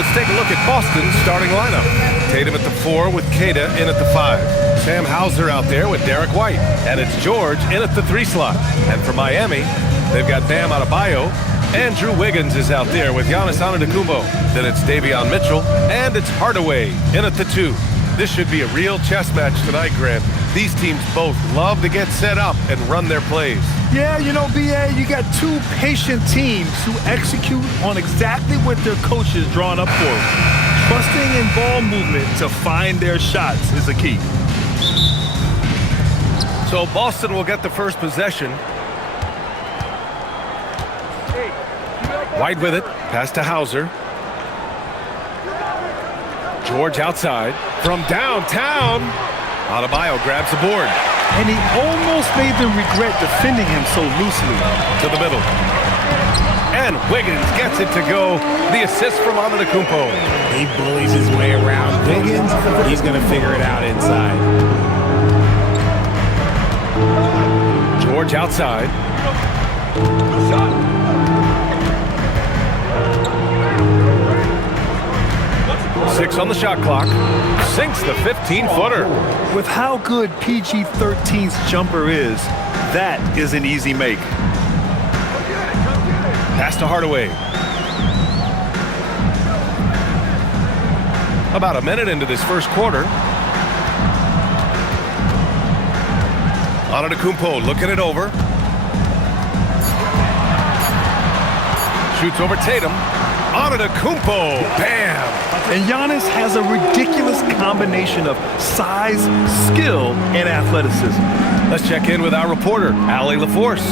let's take a look at Boston's starting lineup. Tatum at the 4 with Kata in at the 5. Sam Hauser out there with Derek White. And it's George in at the 3 slot. And for Miami, they've got Bam Adebayo. Andrew Wiggins is out there with Giannis Antetokounmpo. Then it's Davion Mitchell. And it's Hardaway in at the 2. This should be a real chess match tonight, Grant. These teams both love to get set up and run their plays. Yeah, you know, B.A., you got two patient teams who execute on exactly what their coach is drawn up for. Trusting in ball movement to find their shots is a key. So Boston will get the first possession. White with it. Pass to Hauser. George outside. From downtown. Adebayo grabs the board. And he almost made them regret defending him so loosely. To the middle. And Wiggins gets it to go. The assist from Antetokounmpo. He bullies his way around Wiggins. He's going to figure it out inside. George outside. 6 on the shot clock. Sinks the 15-footer. With how good PG-13's jumper is, that is an easy make. Pass to Hardaway. About a minute into this first quarter. Antetokounmpo looking it over. Shoots over Tatum. Antetokounmpo. Bam! And Giannis has a ridiculous combination of size, skill, and athleticism. Let's check in with our reporter, Allie LaForce.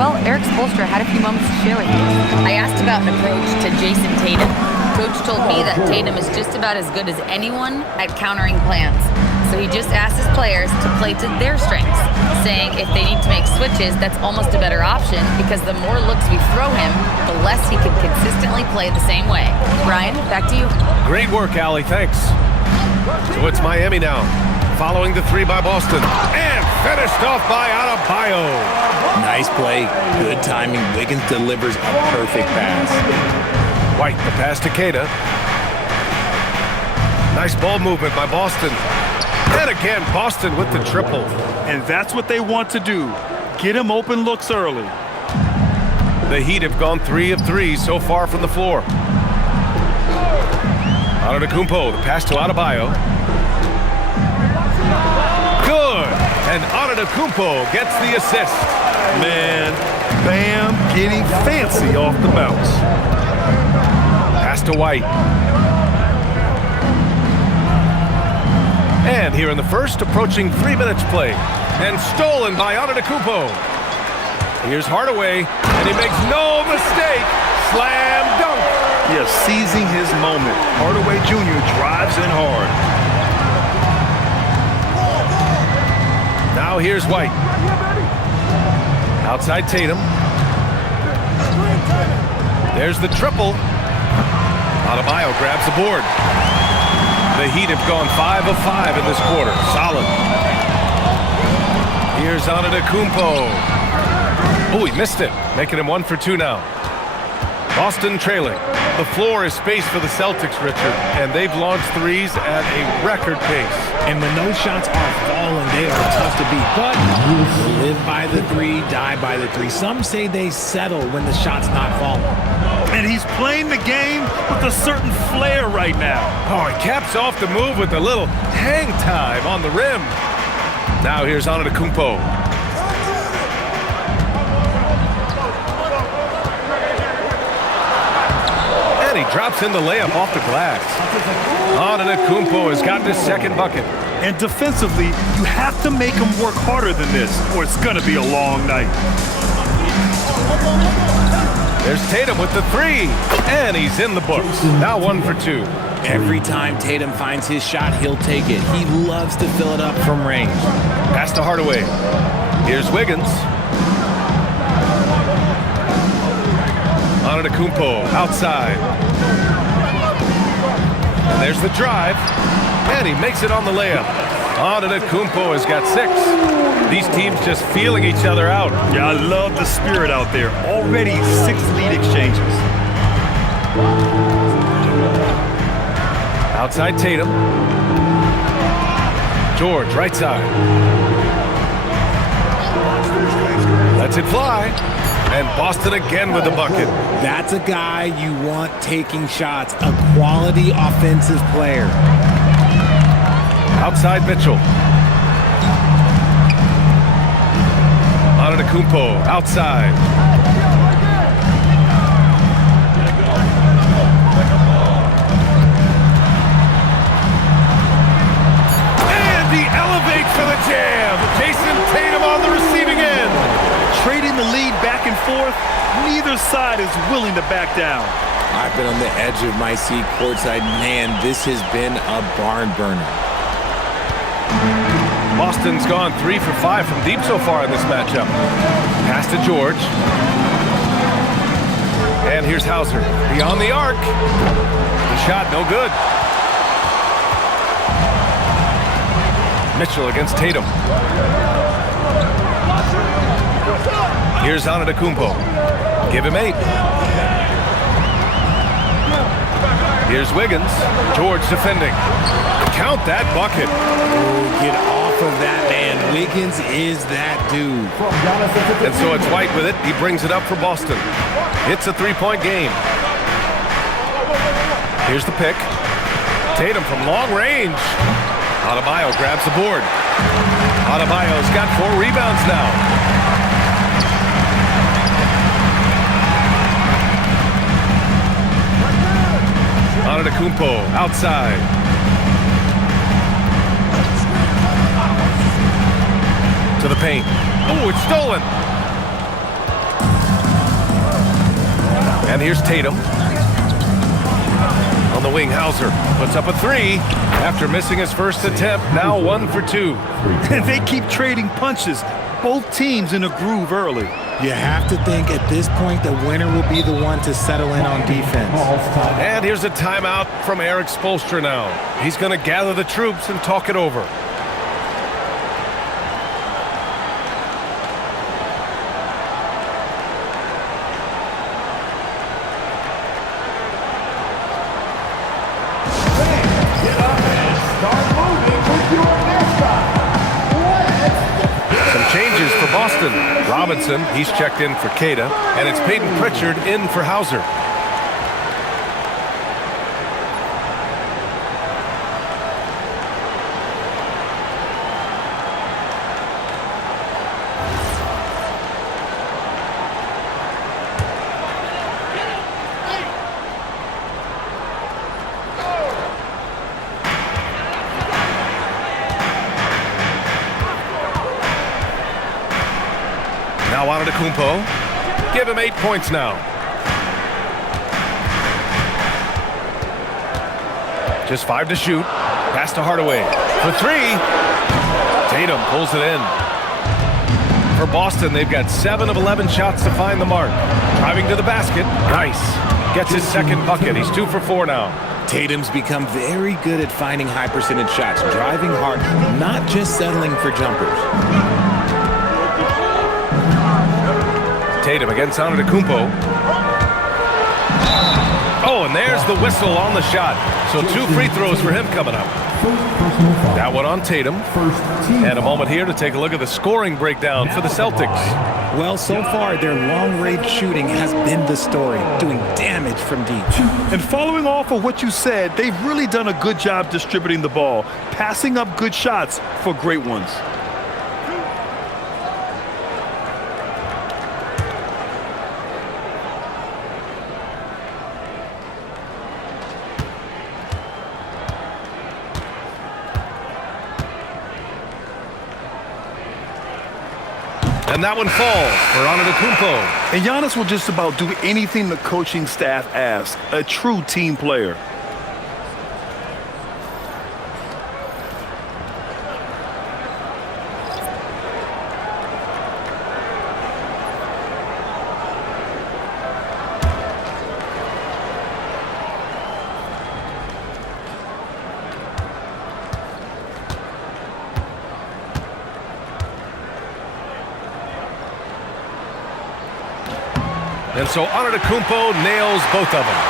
Well, Eric Spoelstra had a few moments to share with me. I asked about an approach to Jason Tatum. Coach told me that Tatum is just about as good as anyone at countering plans. So he just asked his players to play to their strengths, saying if they need to make switches, that's almost a better option because the more looks we throw him, the less he can consistently play the same way. Brian, back to you. Great work, Allie. Thanks. So it's Miami now, following the 3 by Boston. And finished off by Adebayo. Nice play. Good timing. Wiggins delivers a perfect pass. White, the pass to Kata. Nice ball movement by Boston. And again, Boston with the triple. And that's what they want to do. Get him open looks early. The Heat have gone 3 of 3 so far from the floor. Antetokounmpo, the pass to Adebayo. Good! And Antetokounmpo gets the assist. Man, Bam getting fancy off the bounce. Pass to White. And here in the first, approaching 3 minutes play. And stolen by Antetokounmpo. Here's Hardaway, and he makes no mistake. Slam dunk. Yeah, seizing his moment. Hardaway Jr. drives in hard. Now here's White. Outside Tatum. There's the triple. Adebayo grabs the board. The Heat have gone 5 of 5 in this quarter. Solid. Here's Antetokounmpo. Oh, he missed it. Making him 1 for 2 now. Boston trailing. The floor is space for the Celtics, Richard, and they've launched threes at a record pace. And when those shots are falling, they are tough to beat. But live by the 3, die by the 3. Some say they settle when the shot's not falling. And he's playing the game with a certain flair right now. Oh, he caps off the move with a little hang time on the rim. Now here's Antetokounmpo. And he drops in the layup off the glass. Antetokounmpo has got his second bucket. And defensively, you have to make him work harder than this, or it's going to be a long night. There's Tatum with the 3, and he's in the books. Now 1 for 2. Every time Tatum finds his shot, he'll take it. He loves to fill it up from range. Pass to Hardaway. Here's Wiggins. Antetokounmpo outside. And there's the drive, and he makes it on the layup. Antetokounmpo has got 6. These teams just feeling each other out. Yeah, I love the spirit out there. Already 6 lead exchanges. Outside Tatum. George, right side. Lets it fly. And Boston again with the bucket. That's a guy you want taking shots, a quality offensive player. Outside Mitchell. Antetokounmpo, outside. And he elevates for the jam. Jason Tatum on the receiving end. Trading the lead back and forth, neither side is willing to back down. I've been on the edge of my seat courtside. Man, this has been a barn burner. Boston's gone 3 for 5 from deep so far in this matchup. Pass to George. And here's Hauser. Beyond the arc. The shot no good. Mitchell against Tatum. Here's Antetokounmpo. Give him 8. Here's Wiggins. George defending. Count that bucket. Oh, get off of that, man. Wiggins is that dude. And so it's White with it. He brings it up for Boston. It's a 3-point game. Here's the pick. Tatum from long range. Adebayo grabs the board. Adebayo's got 4 rebounds now. Antetokounmpo outside. To the paint. Oh, it's stolen. And here's Tatum. On the wing, Hauser puts up a 3 after missing his first attempt. Now 1 for 2. And they keep trading punches. Both teams in a groove early. You have to think at this point the winner will be the one to settle in on defense. And here's a timeout from Eric Spoelstra now. He's going to gather the troops and talk it over. Boston. Robinson, he's checked in for Queta, and it's Peyton Pritchard in for Hauser. Now Antetokounmpo. Give him 8 points now. Just 5 to shoot. Pass to Hardaway. For 3. Tatum pulls it in. For Boston, they've got 7 of 11 shots to find the mark. Driving to the basket. Nice. Gets his second bucket. He's 2 for 4 now. Tatum's become very good at finding high percentage shots, driving hard, not just settling for jumpers. Tatum against Antetokounmpo. Oh, and there's the whistle on the shot. So 2 free throws for him coming up. That one on Tatum. And a moment here to take a look at the scoring breakdown for the Celtics. Well, so far, their long-range shooting has been the story, doing damage from deep. And following off of what you said, they've really done a good job distributing the ball, passing up good shots for great ones. And that one falls for Antetokounmpo. And Giannis will just about do anything the coaching staff asks. A true team player. And so Antetokounmpo nails both of them.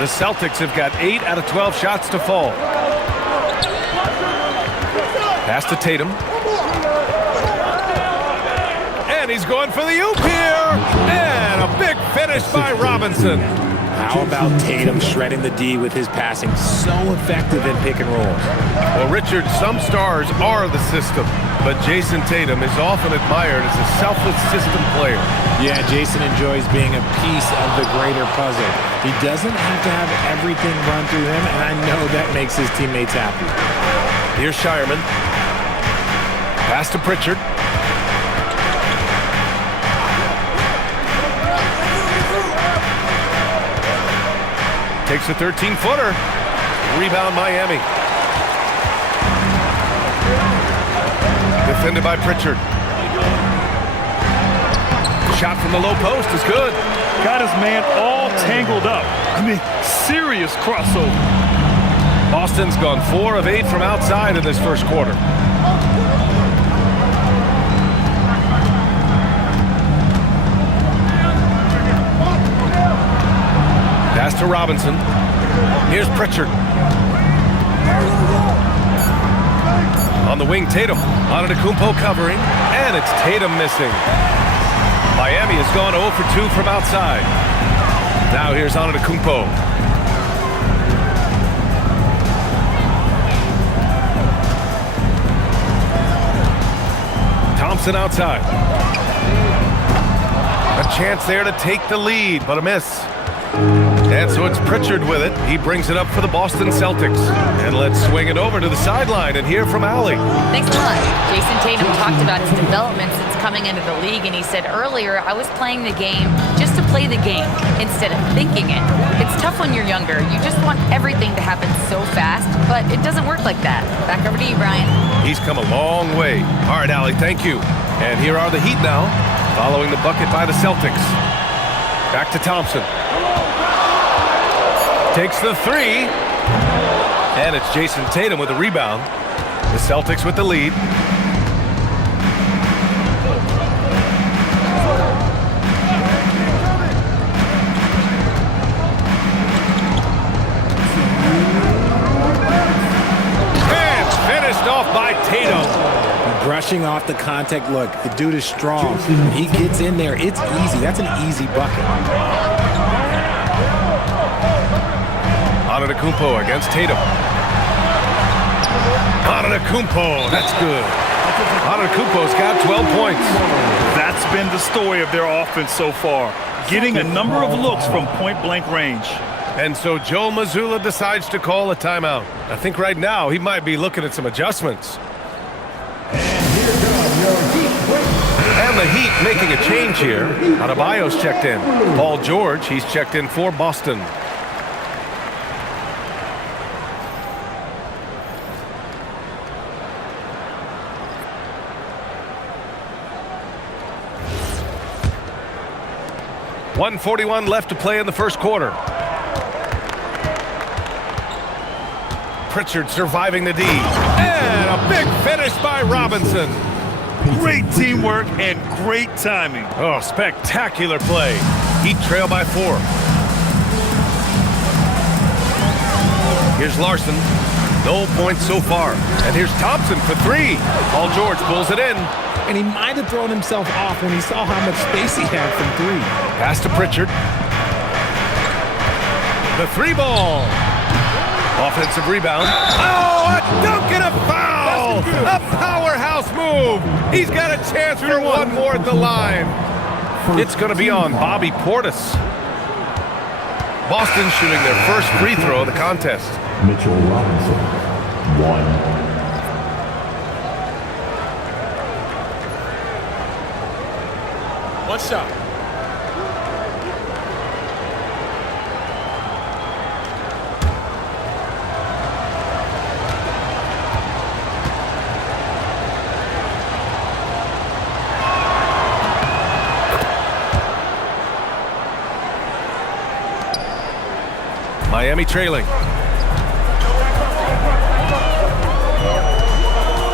The Celtics have got 8 out of 12 shots to fall. Pass to Tatum. And he's going for the oop here. And a big finish by Robinson. How about Tatum shredding the D with his passing? So effective in pick and roll. Well, Richard, some stars are the system, but Jason Tatum is often admired as a selfless system player. Yeah, Jason enjoys being a piece of the greater puzzle. He doesn't have to have everything run through him, and I know that makes his teammates happy. Here's Shireman. Pass to Pritchard. Takes a 13-footer. Rebound Miami. Defended by Pritchard. Shot from the low post is good. Got his man all tangled up. I mean, serious crossover. Boston's gone 4 of 8 from outside in this first quarter. Pass to Robinson. Here's Pritchard. On the wing, Tatum. Antetokounmpo covering, and it's Tatum missing. Miami has gone 0 for 2 from outside. Now here's Antetokounmpo. Thompson outside. A chance there to take the lead, but a miss. And so it's Pritchard with it. He brings it up for the Boston Celtics. And let's swing it over to the sideline and hear from Allie. Thanks a lot. Jason Tatum talked about his development since coming into the league, and he said earlier, I was playing the game just to play the game instead of thinking it. It's tough when you're younger. You just want everything to happen so fast, but it doesn't work like that. Back over to you, Brian. He's come a long way. All right, Allie, thank you. And here are the Heat now, following the bucket by the Celtics. Back to Thompson. Takes the 3. And it's Jason Tatum with the rebound. The Celtics with the lead. And finished off by Tatum. Brushing off the contact. Look, the dude is strong. When he gets in there, it's easy. That's an easy bucket. Antetokounmpo against Tatum. Antetokounmpo, that's good. Antetokounmpo's got 12 points. That's been the story of their offense so far, getting a number of looks from point-blank range. And so Joe Mazzulla decides to call a timeout. I think right now he might be looking at some adjustments. And the Heat making a change here. Adebayo's checked in. Paul George, he's checked in for Boston. .141 left to play in the first quarter. Pritchard surviving the D. And a big finish by Robinson. Great teamwork and great timing. Oh, spectacular play. Heat trail by 4. Here's Larson. No points so far. And here's Thompson for 3. Paul George pulls it in. And he might have thrown himself off when he saw how much space he had from 3. Pass to Pritchard. The 3 ball. Offensive rebound. Oh, a dunk and a foul! A powerhouse move. He's got a chance for one more at the line. It's going to be on Bobby Portis. Boston shooting their first free throw of the contest. Mitchell Robinson, 1. One shot. Miami trailing.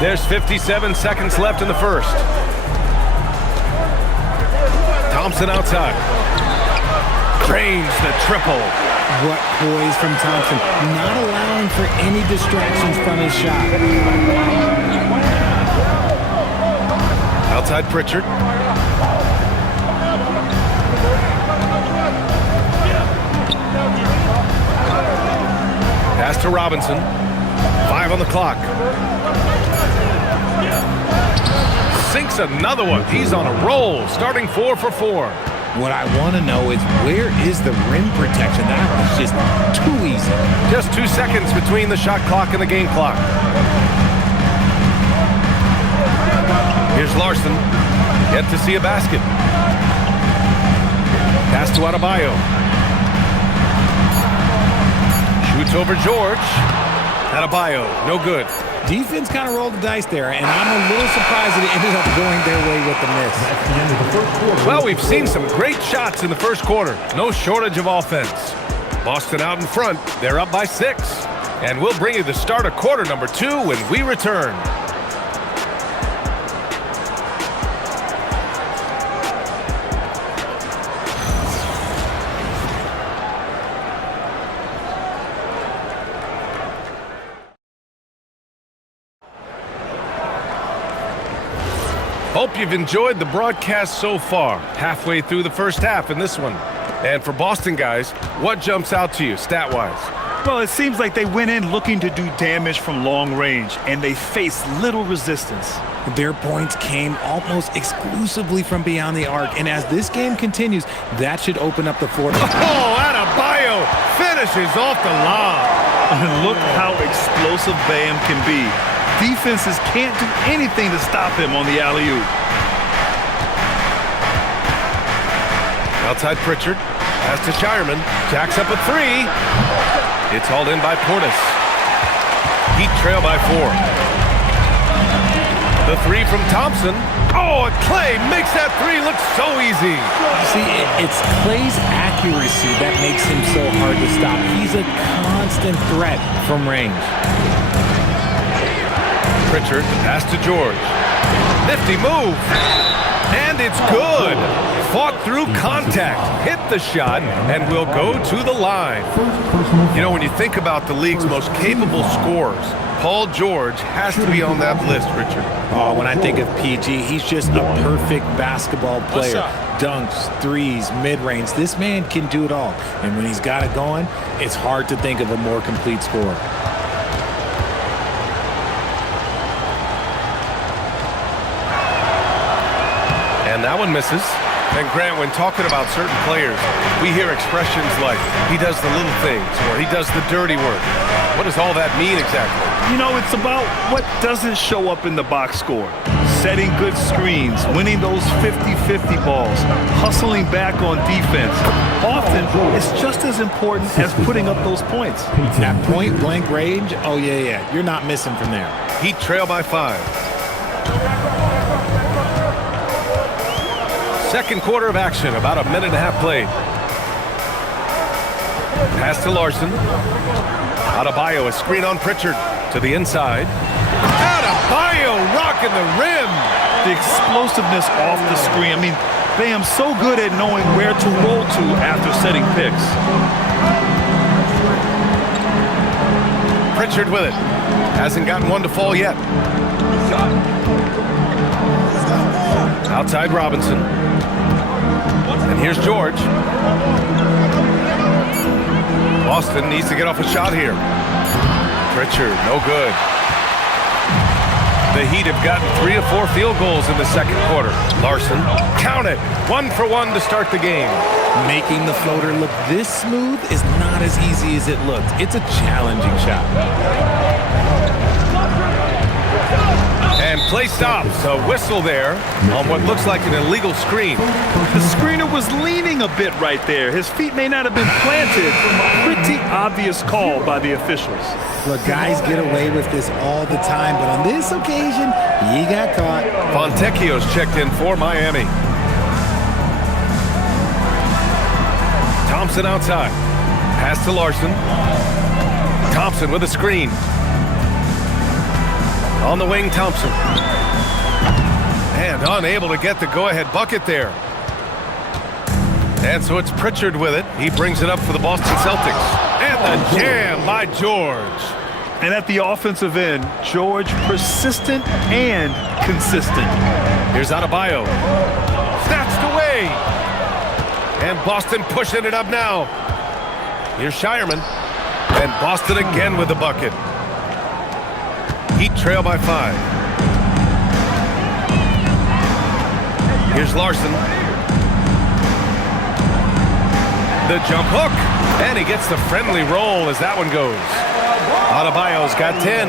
There's 57 seconds left in the first. Thompson outside. Drains the triple. What poise from Thompson, not allowing for any distractions from his shot. Outside Pritchard. Pass to Robinson. 5 on the clock. Sinks another one. He's on a roll, starting 4 for 4. What I want to know is, where is the rim protection? That was just too easy. Just 2 seconds between the shot clock and the game clock. Here's Larson. Yet to see a basket. Pass to Adebayo. Shoots over George. Adebayo, no good. Defense kind of rolled the dice there, and I'm a little surprised that it ended up going their way with the miss. That's the end of the first quarter. Well, we've seen some great shots in the first quarter. No shortage of offense. Boston out in front. They're up by 6. And we'll bring you the start of quarter number 2 when we return. Hope you've enjoyed the broadcast so far. Halfway through the first half in this one. And for Boston guys, what jumps out to you stat-wise? Well, it seems like they went in looking to do damage from long range, and they faced little resistance. Their points came almost exclusively from beyond the arc, and as this game continues, that should open up the floor. Oh, Adebayo finishes off the lob. And look how explosive Bam can be. Defenses can't do anything to stop him on the alley-oop. Outside Pritchard. Pass to Shireman. Jacks up a 3. It's hauled in by Portis. Heat trail by 4. The 3 from Thompson. Oh, and Clay makes that 3 look so easy. See, it's Clay's accuracy that makes him so hard to stop. He's a constant threat from range. Pritchard, the pass to George. Nifty move. And it's good. Fought through contact. Hit the shot and will go to the line. You know, when you think about the league's most capable scorers, Paul George has to be on that list, Richard. Oh, when I think of PG, he's just a perfect basketball player. Dunks, threes, mid-range. This man can do it all. And when he's got it going, it's hard to think of a more complete scorer. And that one misses. And Grant, when talking about certain players, we hear expressions like, he does the little things, or he does the dirty work. What does all that mean exactly? You know, it's about what doesn't show up in the box score. Setting good screens, winning those 50-50 balls, hustling back on defense. Often, it's just as important as putting up those points. At point-blank range, oh, yeah, you're not missing from there. Heat trail by 5. Second quarter of action, about a minute and a half played. Pass to Larson. Adebayo, a screen on Pritchard to the inside. Adebayo rocking the rim. The explosiveness off the screen. I mean, Bam's so good at knowing where to roll to after setting picks. Pritchard with it. Hasn't gotten one to fall yet. Outside Robinson. And here's George. Boston needs to get off a shot here. Pritchard, no good. The Heat have gotten 3 of 4 field goals in the second quarter. Larson, count it. 1 for 1 to start the game. Making the floater look this smooth is not as easy as it looks. It's a challenging shot. And play stops. A whistle there on what looks like an illegal screen. The screener was leaning a bit right there. His feet may not have been planted. Pretty obvious call by the officials. Look, guys get away with this all the time, but on this occasion, he got caught. Fontecchio's checked in for Miami. Thompson outside. Pass to Larson. Thompson with a screen. On the wing, Thompson. And unable to get the go-ahead bucket there. And so it's Pritchard with it. He brings it up for the Boston Celtics. And the jam by George. And at the offensive end, George persistent and consistent. Here's Adebayo. Snatched away. And Boston pushing it up now. Here's Shireman. And Boston again with the bucket. Heat trail by 5. Here's Larson. The jump hook. And he gets the friendly roll as that one goes. Adebayo's got 10.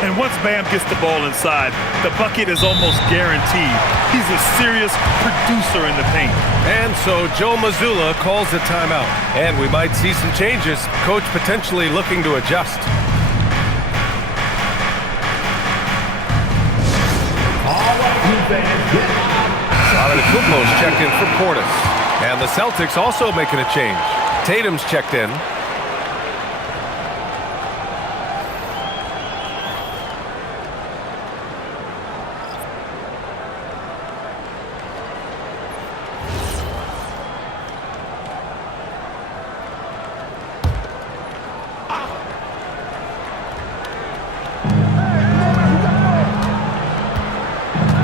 And once Bam gets the ball inside, the bucket is almost guaranteed. He's a serious producer in the paint. And so Joe Mazzulla calls the timeout. And we might see some changes. Coach potentially looking to adjust. Antetokounmpo's checked in for Portis. And the Celtics also making a change. Tatum's checked in.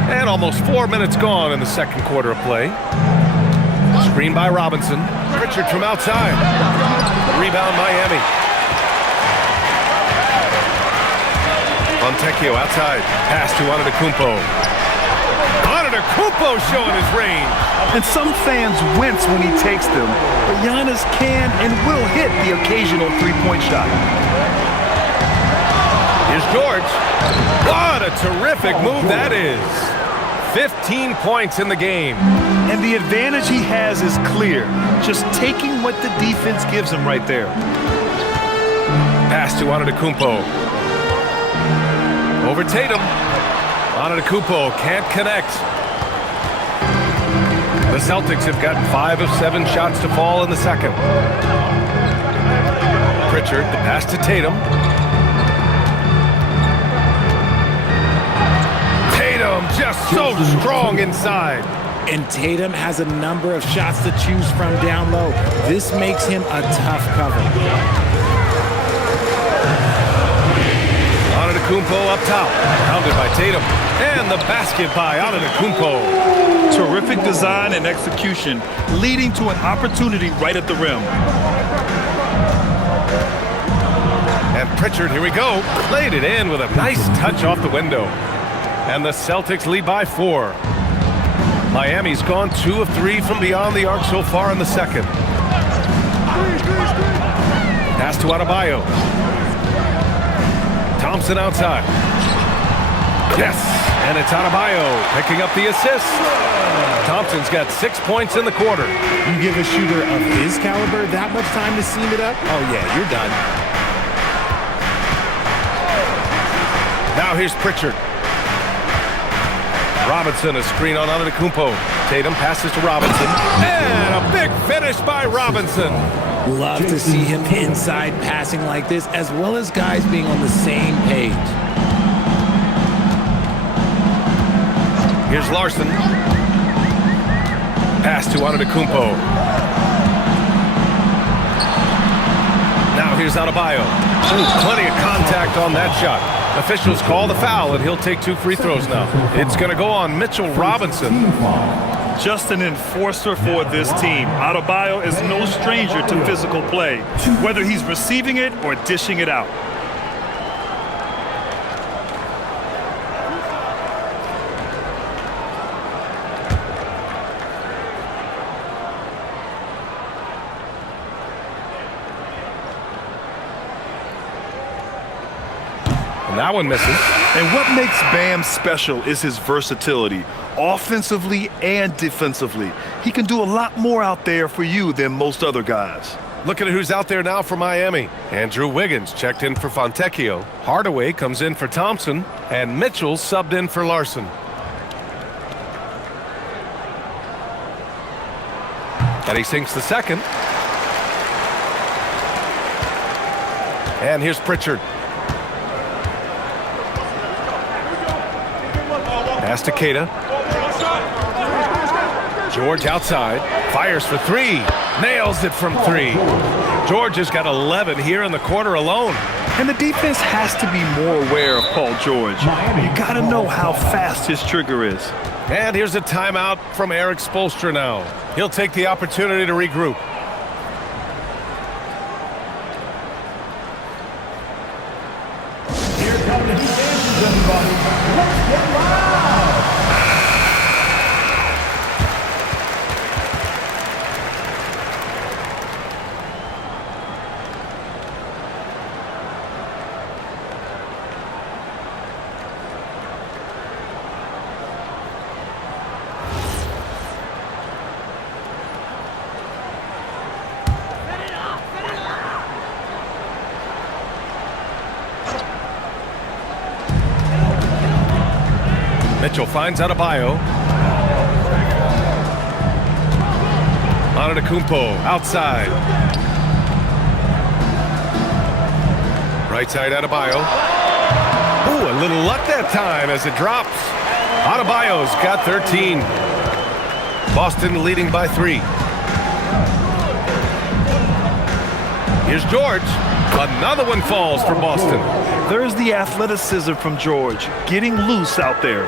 And almost 4 minutes gone in the second quarter of play. Screen by Robinson. Pritchard from outside. Rebound Miami. Fontecchio outside. Pass to Antetokounmpo. Antetokounmpo showing his range. And some fans wince when he takes them, but Giannis can and will hit the occasional three-point shot. Here's George. What a terrific move that is. 15 points in the game. And the advantage he has is clear. Just taking what the defense gives him right there. Pass to Antetokounmpo. Over Tatum. Antetokounmpo can't connect. The Celtics have gotten 5 of 7 shots to fall in the second. Pritchard, the pass to Tatum. Just so strong inside. And Tatum has a number of shots to choose from down low. This makes him a tough cover. Antetokounmpo up top. Pounded by Tatum. And the basket by Antetokounmpo. Terrific design and execution, leading to an opportunity right at the rim. And Pritchard, here we go. Laid it in with a nice touch off the window. And the Celtics lead by 4. Miami's gone 2 of 3 from beyond the arc so far in the second. Pass to Adebayo. Thompson outside. Yes, and it's Adebayo picking up the assist. Thompson's got 6 points in the quarter. You give a shooter of his caliber that much time to seam it up? Oh yeah, you're done. Now here's Pritchard. Robinson, a screen on Antetokounmpo. Tatum passes to Robinson. And a big finish by Robinson. Love to see him inside passing like this, as well as guys being on the same page. Here's Larson. Pass to Antetokounmpo. Now here's Adebayo. Plenty of contact on that shot. Officials call the foul, and he'll take 2 free throws now. It's going to go on Mitchell Robinson. Just an enforcer for this team. Adebayo is no stranger to physical play, whether he's receiving it or dishing it out. That one misses. And what makes Bam special is his versatility, offensively and defensively. He can do a lot more out there for you than most other guys. Looking at who's out there now for Miami. Andrew Wiggins checked in for Fontecchio. Hardaway comes in for Thompson. And Mitchell subbed in for Larson. And he sinks the second. And here's Pritchard. Pass to Keita. George outside. Fires for three. Nails it from three. George has got 11 here in the quarter alone. And the defense has to be more aware of Paul George. You got to know how fast his trigger is. And here's a timeout from Eric Spoelstra now. He'll take the opportunity to regroup. Here come the defenses, everybody. Let's get loud. Mitchell finds Adebayo. Antetokounmpo outside. Right side Adebayo. Ooh, a little luck that time as it drops. Adebayo's got 13. Boston leading by 3. Here's George. Another one falls for Boston. There's the athleticism from George, getting loose out there.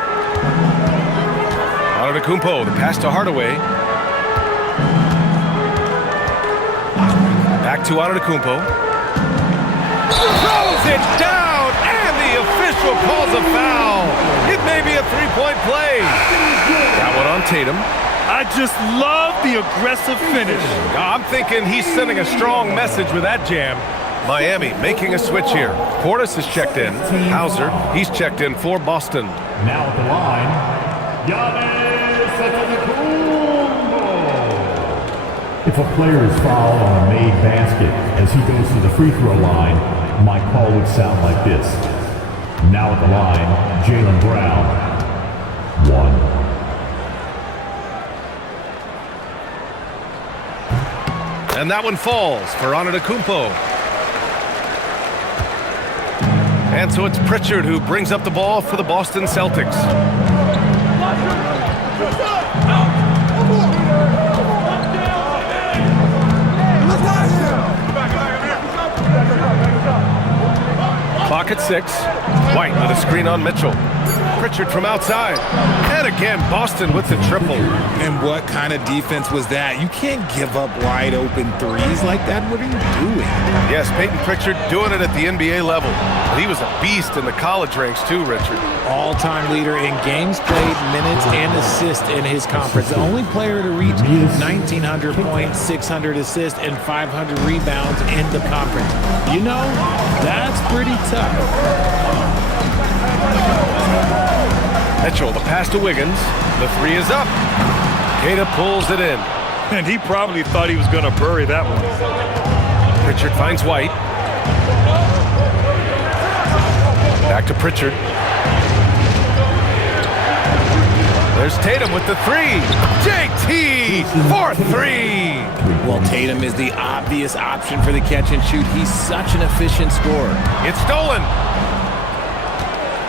Antetokounmpo, the pass to Hardaway. Back to Antetokounmpo. Throws it down, and the official calls a foul. It may be a three-point play. That one on Tatum. I just love the aggressive finish. I'm thinking he's sending a strong message with that jam. Miami making a switch here. Portis is checked in. Hauser, he's checked in for Boston. Now at the line, Giannis Antetokounmpo. If a player is fouled on a made basket as he goes to the free throw line, my call would sound like this. Now at the line, Jaylen Brown. 1. And that one falls for Antetokounmpo. And so it's Pritchard who brings up the ball for the Boston Celtics. Clock at 6. White with a screen on Mitchell. Pritchard from outside. And again, Boston with the triple. And what kind of defense was that? You can't give up wide open threes like that. What are you doing? Yes, Peyton Pritchard doing it at the NBA level. But he was a beast in the college ranks too, Richard. All-time leader in games played, minutes, and assists in his conference. The only player to reach 1,900 points, 600 assists, and 500 rebounds in the conference. You know, that's pretty tough. Mitchell, the pass to Wiggins. The three is up. Queta pulls it in. And he probably thought he was going to bury that one. Pritchard finds White. Back to Pritchard. There's Tatum with the three. JT for 3. Well, Tatum is the obvious option for the catch and shoot. He's such an efficient scorer. It's stolen.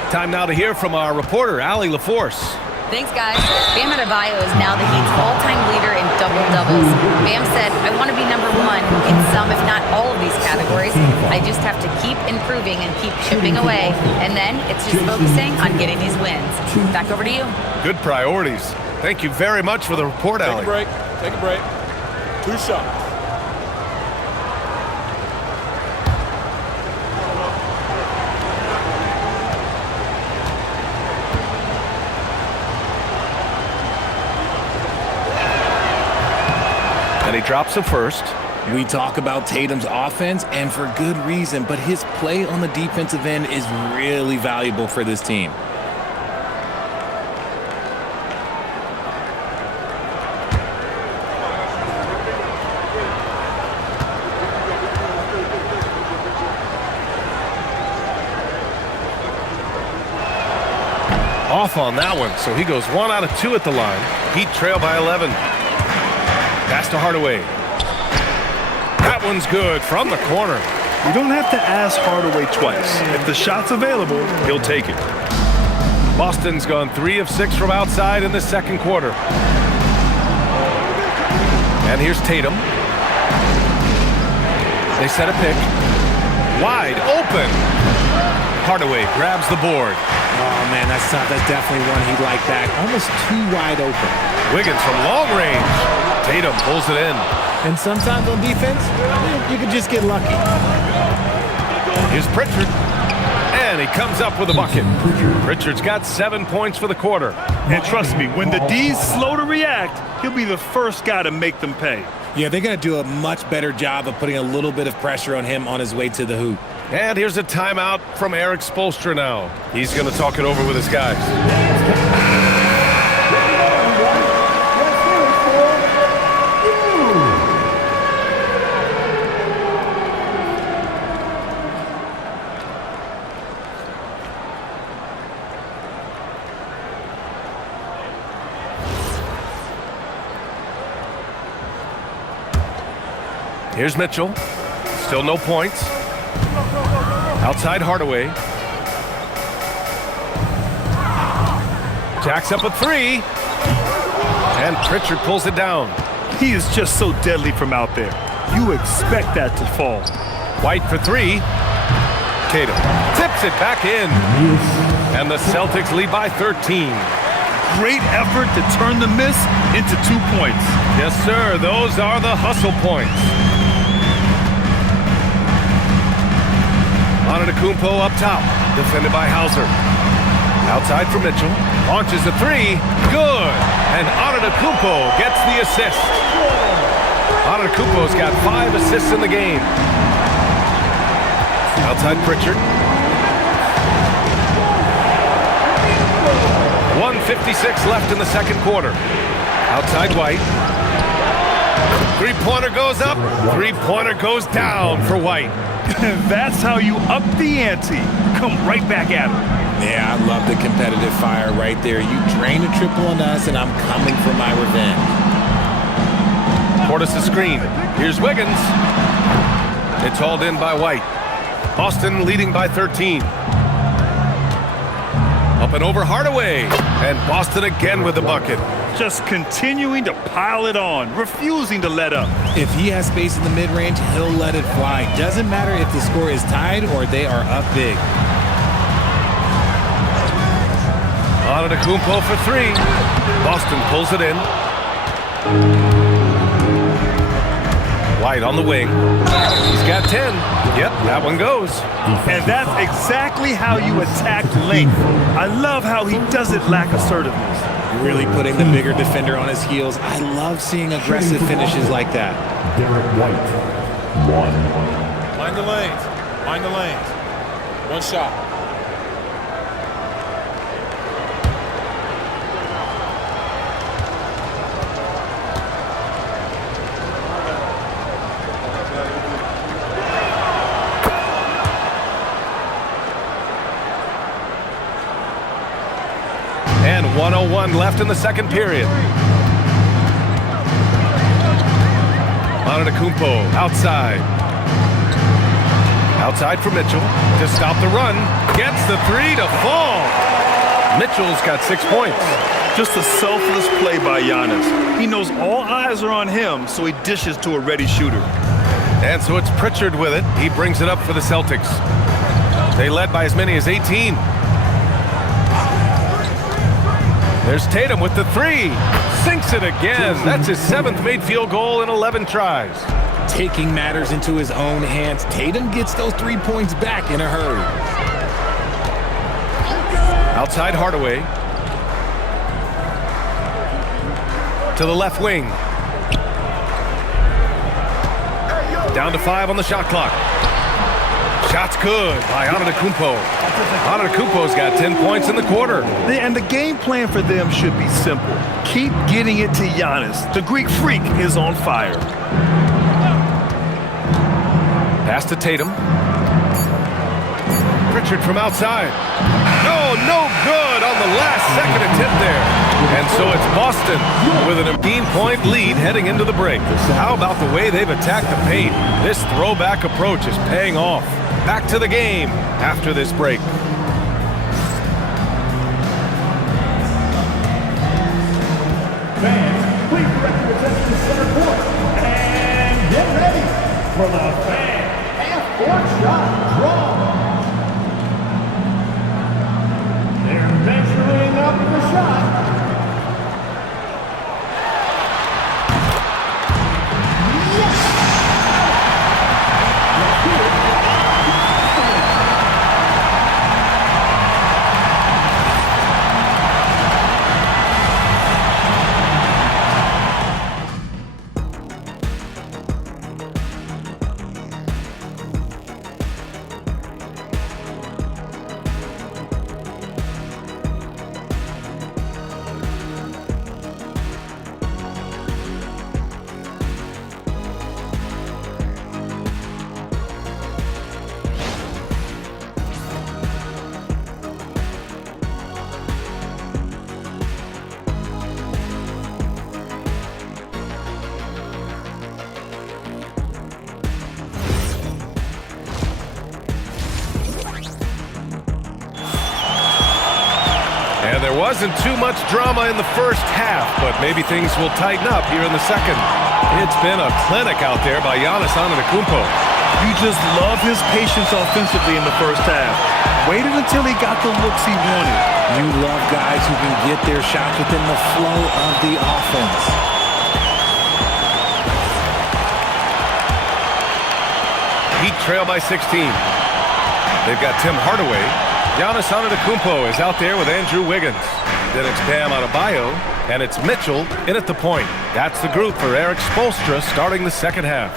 Time now to hear from our reporter, Allie LaForce. Thanks, guys. Bam Adebayo is now the Heat's all-time leader in double-doubles. Bam said, I want to be number 1 in some, if not all of these categories. I just have to keep improving and keep chipping away. And then it's just focusing on getting these wins. Back over to you. Good priorities. Thank you very much for the report, Allie. Take a break. 2 shots. And he drops the first. We talk about Tatum's offense, and for good reason, but his play on the defensive end is really valuable for this team. Off on that one, so he goes 1 out of 2 at the line. Heat trail by 11. Pass to Hardaway. That one's good from the corner. You don't have to ask Hardaway twice. If the shot's available, he'll take it. Boston's gone 3 of 6 from outside in the second quarter. And here's Tatum. They set a pick. Wide open. Hardaway grabs the board. Oh, man, that's tough. That's definitely one he'd like back. Almost too wide open. Wiggins from long range. Tatum pulls it in. And sometimes on defense, you can just get lucky. Here's Pritchard. And he comes up with a bucket. Pritchard's got 7 points for the quarter. And trust me, when the D's slow to react, he'll be the first guy to make them pay. Yeah, they're going to do a much better job of putting a little bit of pressure on him on his way to the hoop. And here's a timeout from Eric Spoelstra now. He's going to talk it over with his guys. Here's Mitchell. Still no points. Outside Hardaway. Jacks up a three. And Pritchard pulls it down. He is just so deadly from out there. You expect that to fall. White for three. Tatum tips it back in. And the Celtics lead by 13. Great effort to turn the miss into 2 points. Yes, sir. Those are the hustle points. Antetokounmpo up top, defended by Hauser. Outside for Mitchell, launches a three, good, and Antetokounmpo gets the assist. Antetokounmpo's got 5 assists in the game. Outside Pritchard. 1:56 left in the second quarter. Outside White. Three-pointer goes up, three-pointer goes down for White. That's how you up the ante. Come right back at him. Yeah, I love the competitive fire right there. You drain a triple on us, and I'm coming for my revenge. Portis a screen. Here's Wiggins. It's hauled in by White. Boston leading by 13. Up and over Hardaway. And Boston again with the bucket. Just continuing to pile it on, refusing to let up. If he has space in the mid-range, he'll let it fly. Doesn't matter if the score is tied or they are up big. Antetokounmpo for three. Boston pulls it in. White on the wing. He's got 10. Yep, that one goes. And that's exactly how you attack length. I love how he doesn't lack assertiveness. Really putting the bigger defender on his heels. I love seeing aggressive finishes like that. Derek White, 1. Mind the lanes. Mind the lanes. One shot. And 1:01 left in the second period. Antetokounmpo outside. Outside for Mitchell to stop the run. Gets the three to fall. Mitchell's got 6 points. Just a selfless play by Giannis. He knows all eyes are on him, so he dishes to a ready shooter. And so it's Pritchard with it. He brings it up for the Celtics. They led by as many as 18. There's Tatum with the three. Sinks it again. That's his 7th made field goal in 11 tries. Taking matters into his own hands. Tatum gets those 3 points back in a hurry. Outside Hardaway. To the left wing. Down to 5 on the shot clock. Shot's good by Antetokounmpo. Antetokounmpo's got 10 points in the quarter. And the game plan for them should be simple. Keep getting it to Giannis. The Greek freak is on fire. Pass to Tatum. Pritchard from outside. No good on the last second attempt there. And so it's Boston with an 18-point lead heading into the break. How about the way they've attacked the paint? This throwback approach is paying off. Back to the game after this break. Fans, please direct your attention to center court. Get ready for the fan half-court shot draw. They're measuring up the shot. And there wasn't too much drama in the first half, but maybe things will tighten up here in the second. It's been a clinic out there by Giannis Antetokounmpo. You just love his patience offensively in the first half. Waited until he got the looks he wanted. You love guys who can get their shots within the flow of the offense. Heat trail by 16. They've got Tim Hardaway. Giannis Antetokounmpo is out there with Andrew Wiggins. Then it's Bam Adebayo, and it's Mitchell in at the point. That's the group for Eric Spoelstra starting the second half.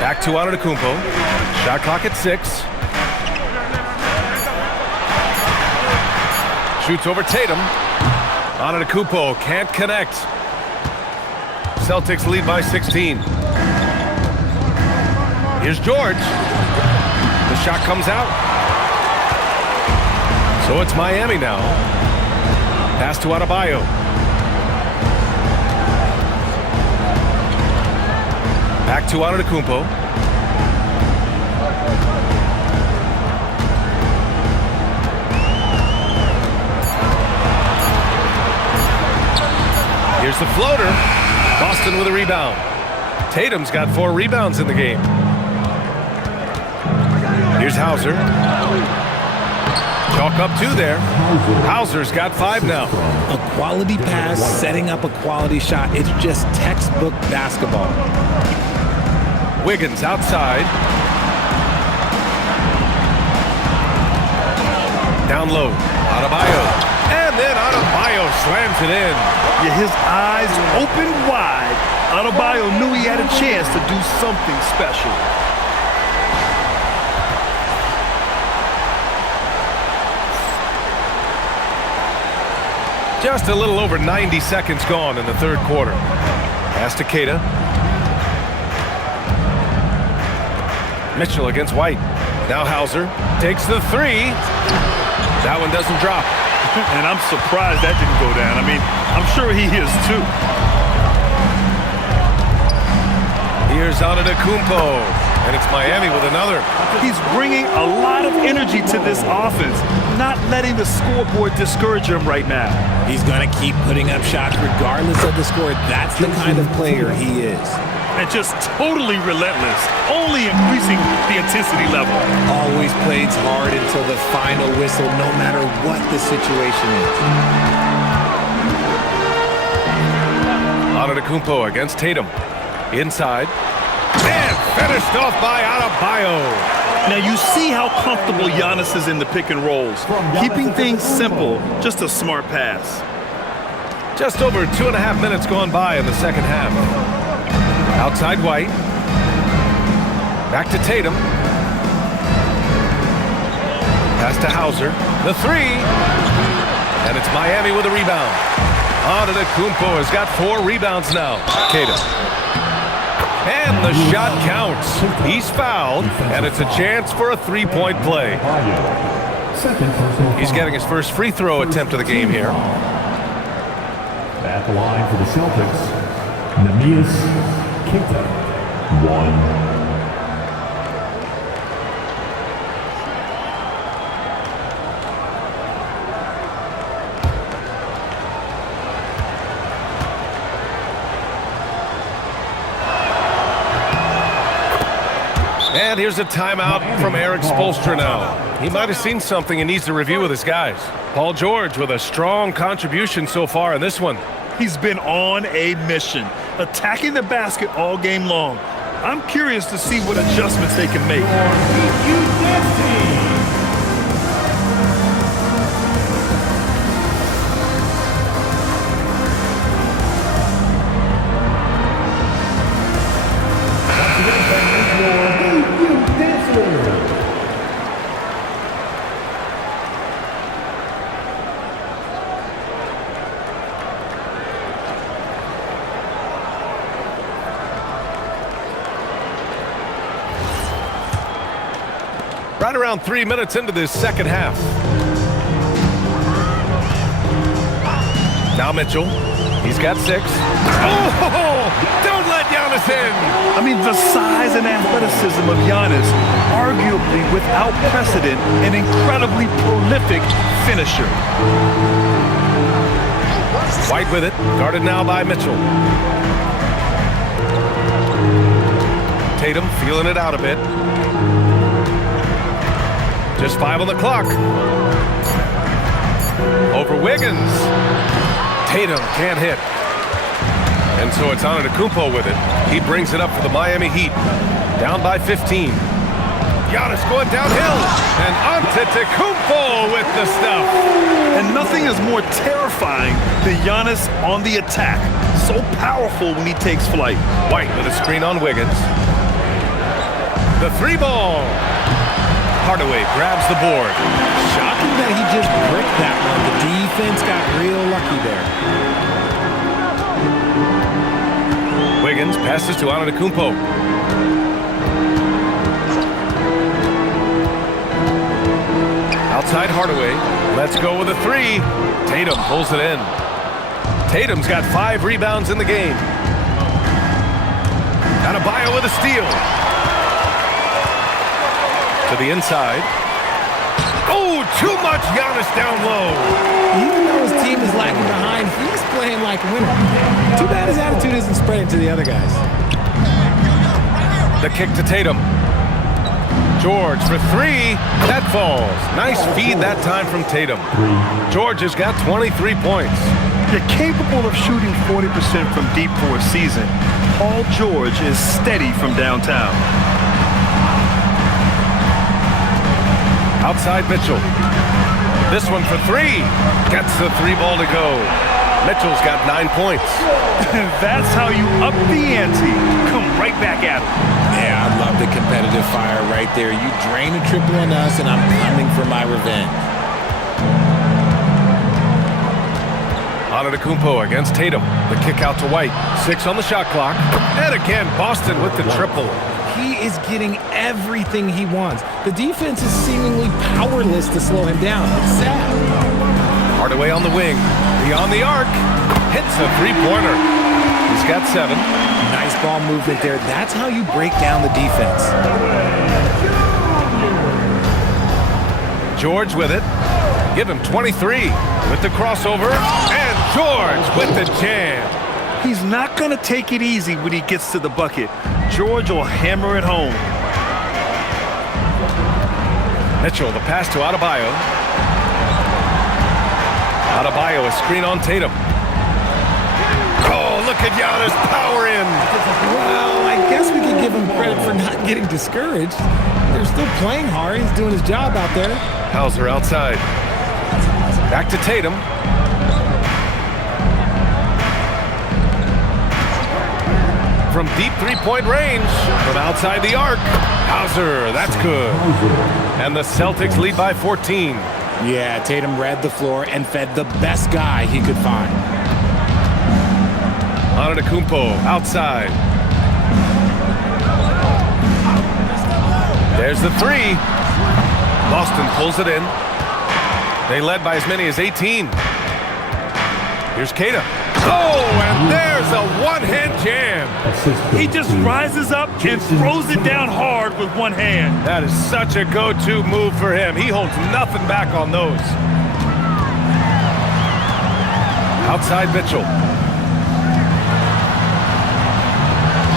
Back to Antetokounmpo. Shot clock at 6. Shoots over Tatum. Antetokounmpo can't connect. Celtics lead by 16. Here's George. The shot comes out. So it's Miami now. Pass to Adebayo. Back to Antetokounmpo. Here's the floater. Boston with a rebound. Tatum's got 4 rebounds in the game. Here's Hauser. Chalk up 2 there. Hauser's got 5 now. A quality pass, setting up a quality shot. It's just textbook basketball. Wiggins outside. Down low. Adebayo. And then Adebayo slams it in. Yeah, his eyes open wide. Adebayo knew he had a chance to do something special. Just a little over 90 seconds gone in the third quarter. Pass to Keita. Mitchell against White. Now Hauser takes the 3. That one doesn't drop. And I'm surprised that didn't go down. I mean, I'm sure he is too. Here's Antetokounmpo, and it's Miami with another. He's bringing a lot of energy to this offense, not letting the scoreboard discourage him right now. He's going to keep putting up shots regardless of the score. That's the kind of player he is. And just totally relentless, only increasing the intensity level. Always plays hard until the final whistle, no matter what the situation is. Antetokounmpo against Tatum. Inside. And finished off by Adebayo. Now you see how comfortable Giannis is in the pick and rolls. Keeping things simple, just a smart pass. Just over 2.5 minutes gone by in the second half. Outside White. Back to Tatum. Pass to Hauser. The 3. And it's Miami with a rebound. Antetokounmpo has got 4 rebounds now. Keita. And the shot counts. He's fouled, and it's a chance for a 3-point play. He's getting his first free throw attempt of the game here. At the line for the Celtics, Neemias Queta, 1. And here's a timeout from Eric Spoelstra now. He might have seen something and needs to review with his guys. Paul George with a strong contribution so far in this one. He's been on a mission, attacking the basket all game long. I'm curious to see what adjustments they can make. Right around 3 minutes into this second half. Now Mitchell. He's got 6. Oh! Don't let Giannis in! I mean, the size and athleticism of Giannis, arguably without precedent, an incredibly prolific finisher. White with it. Guarded now by Mitchell. Tatum feeling it out a bit. Just 5 on the clock. Over Wiggins. Tatum can't hit. And so it's Antetokounmpo with it. He brings it up for the Miami Heat. Down by 15. Giannis going downhill. And Antetokounmpo with the stuff. And nothing is more terrifying than Giannis on the attack. So powerful when he takes flight. White with a screen on Wiggins. The 3-ball. Hardaway grabs the board. Shocking that he just bricked that one. The defense got real lucky there. Wiggins passes to Antetokounmpo. Outside Hardaway. Let's go with a 3. Tatum pulls it in. Tatum's got 5 rebounds in the game. Adebayo with a steal. To the inside. Oh, too much Giannis down low. Even though his team is lagging behind, he's playing like a winner. Too bad his attitude isn't spreading to the other guys. The kick to Tatum. George for 3. That falls. Nice feed that time from Tatum. George has got 23 points. You're capable of shooting 40% from deep for a season. Paul George is steady from downtown. Outside Mitchell. This one for 3. Gets the 3-ball to go. Mitchell's got 9 points. That's how you up the ante. Come right back at him. Yeah, I love the competitive fire right there. You drain a triple on us, and I'm coming for my revenge. Antetokounmpo against Tatum. The kick out to White. 6 on the shot clock. And again, Boston with the triple. He is getting everything he wants. The defense is seemingly powerless to slow him down. It's sad. Hardaway on the wing. Beyond the arc. Hits a 3-pointer. He's got 7. Nice ball movement there. That's how you break down the defense. George with it. Give him 23 with the crossover. And George with the jam. He's not going to take it easy when he gets to the bucket. George will hammer it home. Mitchell, the pass to Adebayo. Adebayo, a screen on Tatum. Oh, look at Giannis power in. Well, I guess we could give him credit for not getting discouraged. They're still playing hard. He's doing his job out there. Hauser outside. Back to Tatum. From deep 3-point range, from outside the arc. Hauser, that's good. And the Celtics lead by 14. Yeah, Tatum read the floor and fed the best guy he could find. Antetokounmpo outside. There's the 3. Boston pulls it in. They led by as many as 18. Here's Keita. Oh, and there's a one-hand jam. He just rises up and throws it down hard with one hand. That is such a go-to move for him. He holds nothing back on those. Outside Mitchell.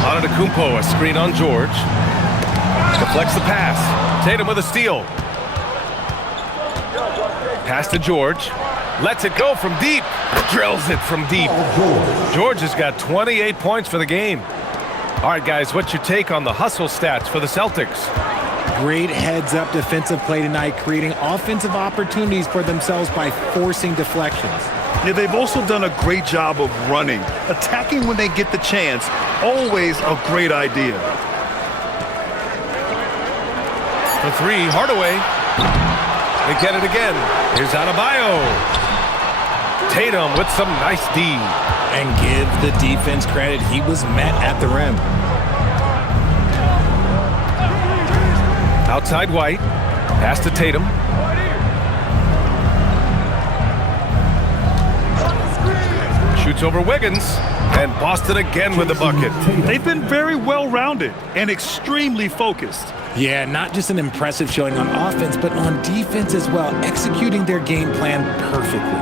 Antetokounmpo, a screen on George. The Deflects the pass. Tatum with a steal. Pass to George. Lets it go from deep. Drills it from deep. George has got 28 points for the game. All right, guys, what's your take on the hustle stats for the Celtics? Great heads-up defensive play tonight, creating offensive opportunities for themselves by forcing deflections. Yeah, they've also done a great job of running. Attacking when they get the chance, always a great idea. For three, Hardaway. They get it again. Here's Adebayo. Tatum with some nice D. And give the defense credit. He was met at the rim. Outside White. Pass to Tatum. Shoots over Wiggins. And Boston again with the bucket. They've been very well-rounded and extremely focused. Yeah, not just an impressive showing on offense, but on defense as well, executing their game plan perfectly.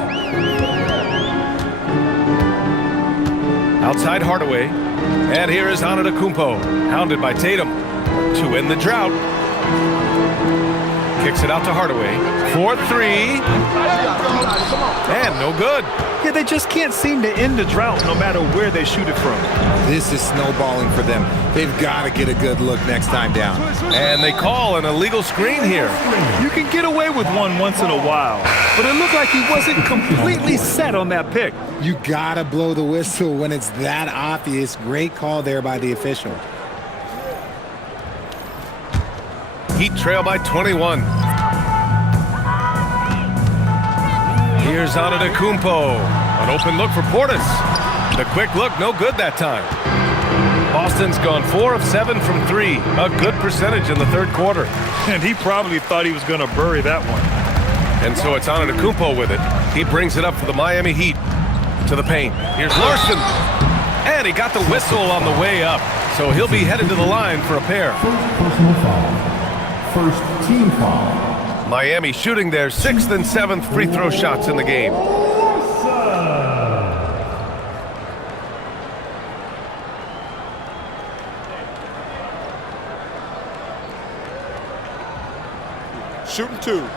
Outside Hardaway. And here is Antetokounmpo, hounded by Tatum to end the drought. Kicks it out to Hardaway. 4-3. And no good. Yeah, they just can't seem to end the drought no matter where they shoot it from. This is snowballing for them. They've got to get a good look next time down. And they call an illegal screen here. You can get away with one once in a while, but it looked like he wasn't completely set on that pick. You got to blow the whistle when it's that obvious. Great call there by the official. Heat trail by 21. Here's Antetokounmpo. An open look for Portis. The quick look, no good that time. Boston's gone 4 of 7 from 3. A good percentage in the third quarter. And he probably thought he was going to bury that one. And so it's Antetokounmpo with it. He brings it up for the Miami Heat. To the paint. Here's Larson. And he got the whistle on the way up. So he'll be headed to the line for a pair. First personal foul. First team foul. Miami shooting their 6th and 7th free throw shots in the game. Shooting 2.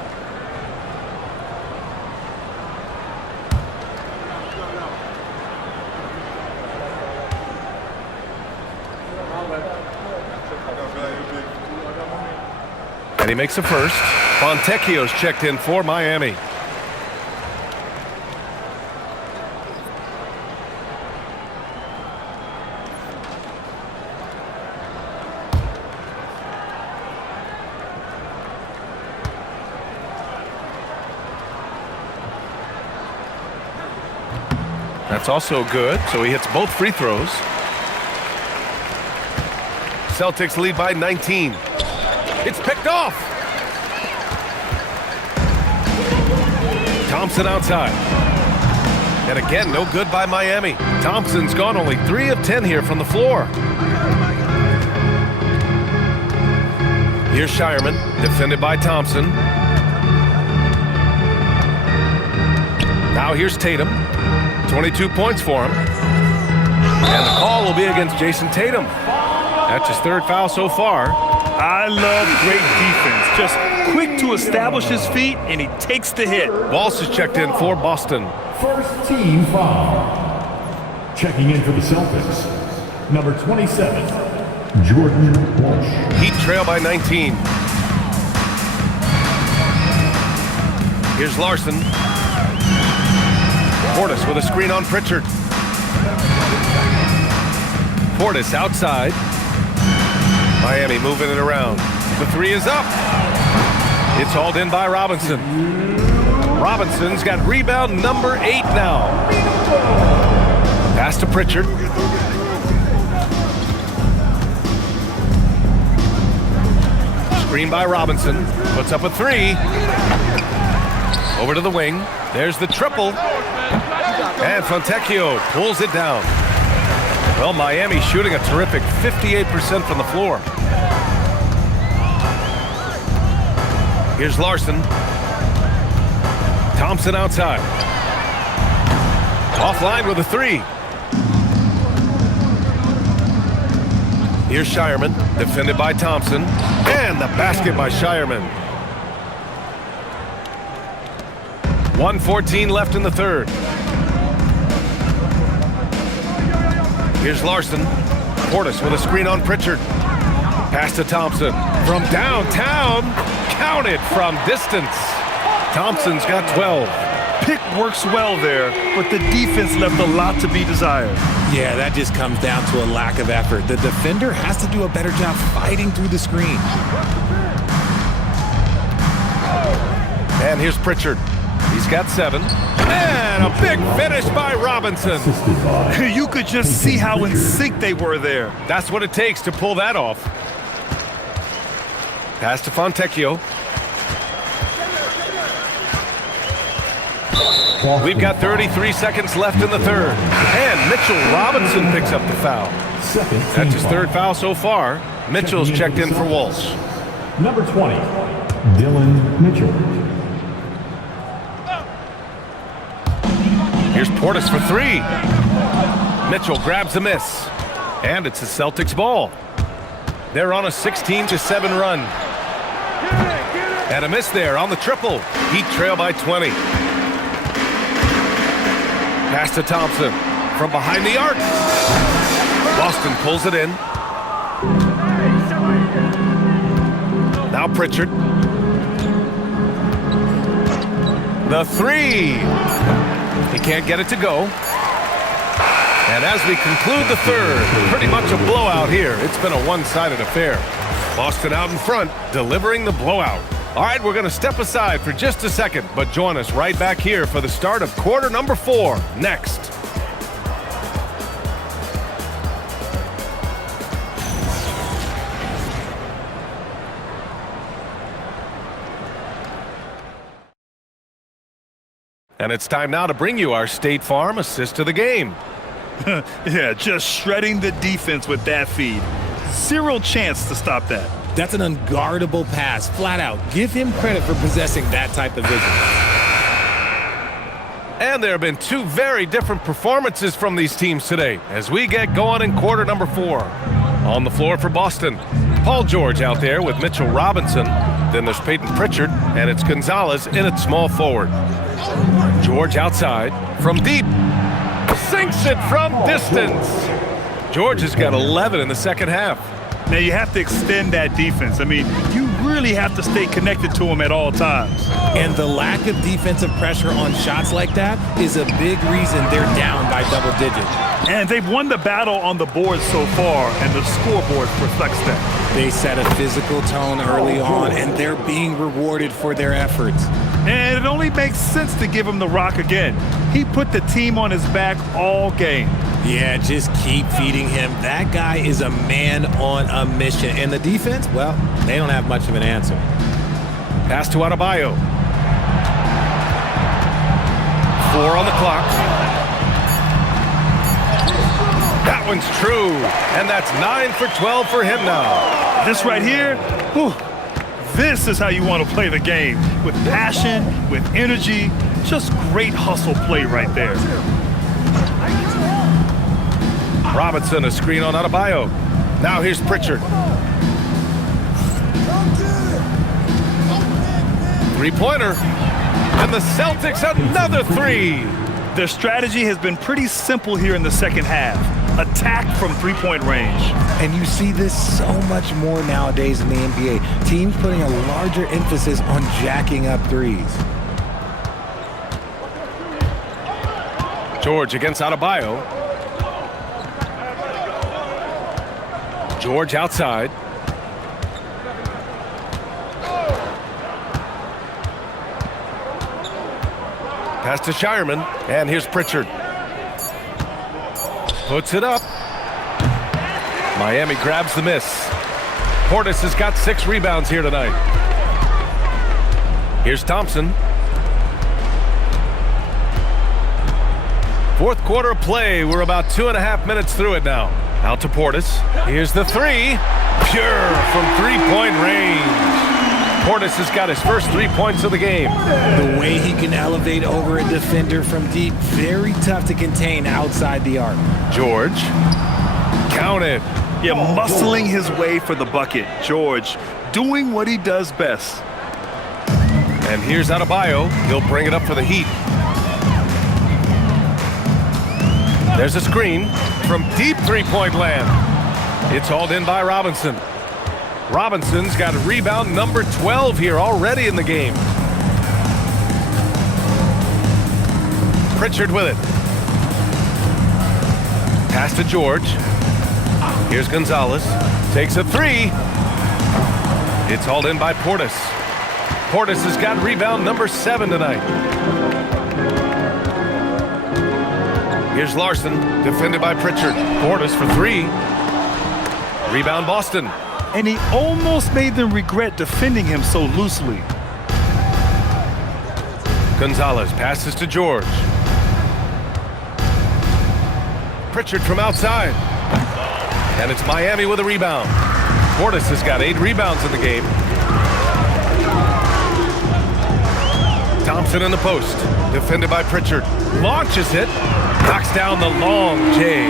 And he makes a first. Fontecchio's checked in for Miami. That's also good, so he hits both free throws. Celtics lead by 19. It's picked off. Thompson outside. And again, no good by Miami. Thompson's gone only 3 of 10 here from the floor. Here's Shireman, defended by Thompson. Now here's Tatum. 22 points for him. And the call will be against Jason Tatum. That's his 3rd foul so far. I love great defense. Just quick to establish his feet, and he takes the hit. Walsh is checked in for Boston. First team foul. Checking in for the Celtics. Number 27, Jordan Walsh. Heat trail by 19. Here's Larson. Portis with a screen on Pritchard. Portis outside. Miami moving it around. The 3 is up. It's hauled in by Robinson. Robinson's got rebound number 8 now. Pass to Pritchard. Screen by Robinson. Puts up a 3. Over to the wing. There's the triple. And Fontecchio pulls it down. Well, Miami shooting a terrific 58% from the floor. Here's Larson. Thompson outside. Offline with a 3. Here's Shireman, defended by Thompson. And the basket by Shireman. 1:14 left in the third. Here's Larson. Portis with a screen on Pritchard. Pass to Thompson. From downtown. Counted from distance. Thompson's got 12. Pick works well there, but the defense left a lot to be desired. Yeah, that just comes down to a lack of effort. The defender has to do a better job fighting through the screen. And here's Pritchard. He's got 7. And a big finish by Robinson. You could just see how in sync they were there. That's what it takes to pull that off. Pass to Fontecchio. We've got 33 seconds left in the third. And Mitchell Robinson picks up the foul. That's his third foul so far. Mitchell's checked in for Walsh. Number 20, Dylan Mitchell. Here's Portis for 3. Mitchell grabs a miss. And it's the Celtics ball. They're on a 16-7 run. And a miss there on the triple. Heat trail by 20. Pass to Thompson from behind the arc. Boston pulls it in. Now Pritchard. The 3. He can't get it to go. And as we conclude the third, pretty much a blowout here. It's been a one-sided affair. Boston out in front, delivering the blowout. All right, we're going to step aside for just a second, but join us right back here for the start of quarter number 4 next. And it's time now to bring you our State Farm assist of the game. Yeah, just shredding the defense with that feed. Zero chance to stop that. That's an unguardable pass, flat out. Give him credit for possessing that type of vision. And there have been 2 very different performances from these teams today as we get going in quarter number 4. On the floor for Boston, Paul George out there with Mitchell Robinson. Then there's Peyton Pritchard, and it's Gonzalez in at small forward. George outside from deep. Sinks it from distance. George has got 11 in the second half. Now you have to extend that defense. I mean, you really have to stay connected to him at all times. And the lack of defensive pressure on shots like that is a big reason they're down by double digits. And they've won the battle on the board so far, and the scoreboard reflects that. They set a physical tone early on, and they're being rewarded for their efforts. And it only makes sense to give him the rock again. He put the team on his back all game. Yeah, just keep feeding him. That guy is a man on a mission. And the defense, well, they don't have much of an answer. Pass to Adebayo. 4 on the clock. That one's true. And that's 9 for 12 for him now. This right here, whew, this is how you want to play the game. With passion, with energy, just great hustle play right there. Robinson, a screen on Adebayo. Now here's Pritchard. 3-pointer. And the Celtics another 3. Their strategy has been pretty simple here in the second half. Attack from three-point range. And you see this so much more nowadays in the NBA. Teams putting a larger emphasis on jacking up threes. George against Adebayo. George outside. Pass to Shireman, and here's Pritchard. Puts it up. Miami grabs the miss. Portis has got 6 rebounds here tonight. Here's Thompson. Fourth quarter of play. We're about 2.5 minutes through it now. Out to Portis. Here's the 3. Pure from 3-point range. Portis has got his first 3 points of the game. The way he can elevate over a defender from deep, very tough to contain outside the arc. George. Counted. Yeah, muscling his way for the bucket. George doing what he does best. And here's Adebayo. He'll bring it up for the Heat. There's a screen from deep three-point land. It's hauled in by Robinson. Robinson's got rebound number 12 here already in the game. Pritchard with it. Pass to George. Here's Gonzalez. Takes a three. It's hauled in by Portis. Portis has got rebound number 7 tonight. Here's Larson, defended by Pritchard. Portis for 3. Rebound Boston. And he almost made them regret defending him so loosely. Gonzalez passes to George. Pritchard from outside. And it's Miami with a rebound. Portis has got 8 rebounds in the game. Thompson in the post. Defended by Pritchard. Launches it. Knocks down the long J.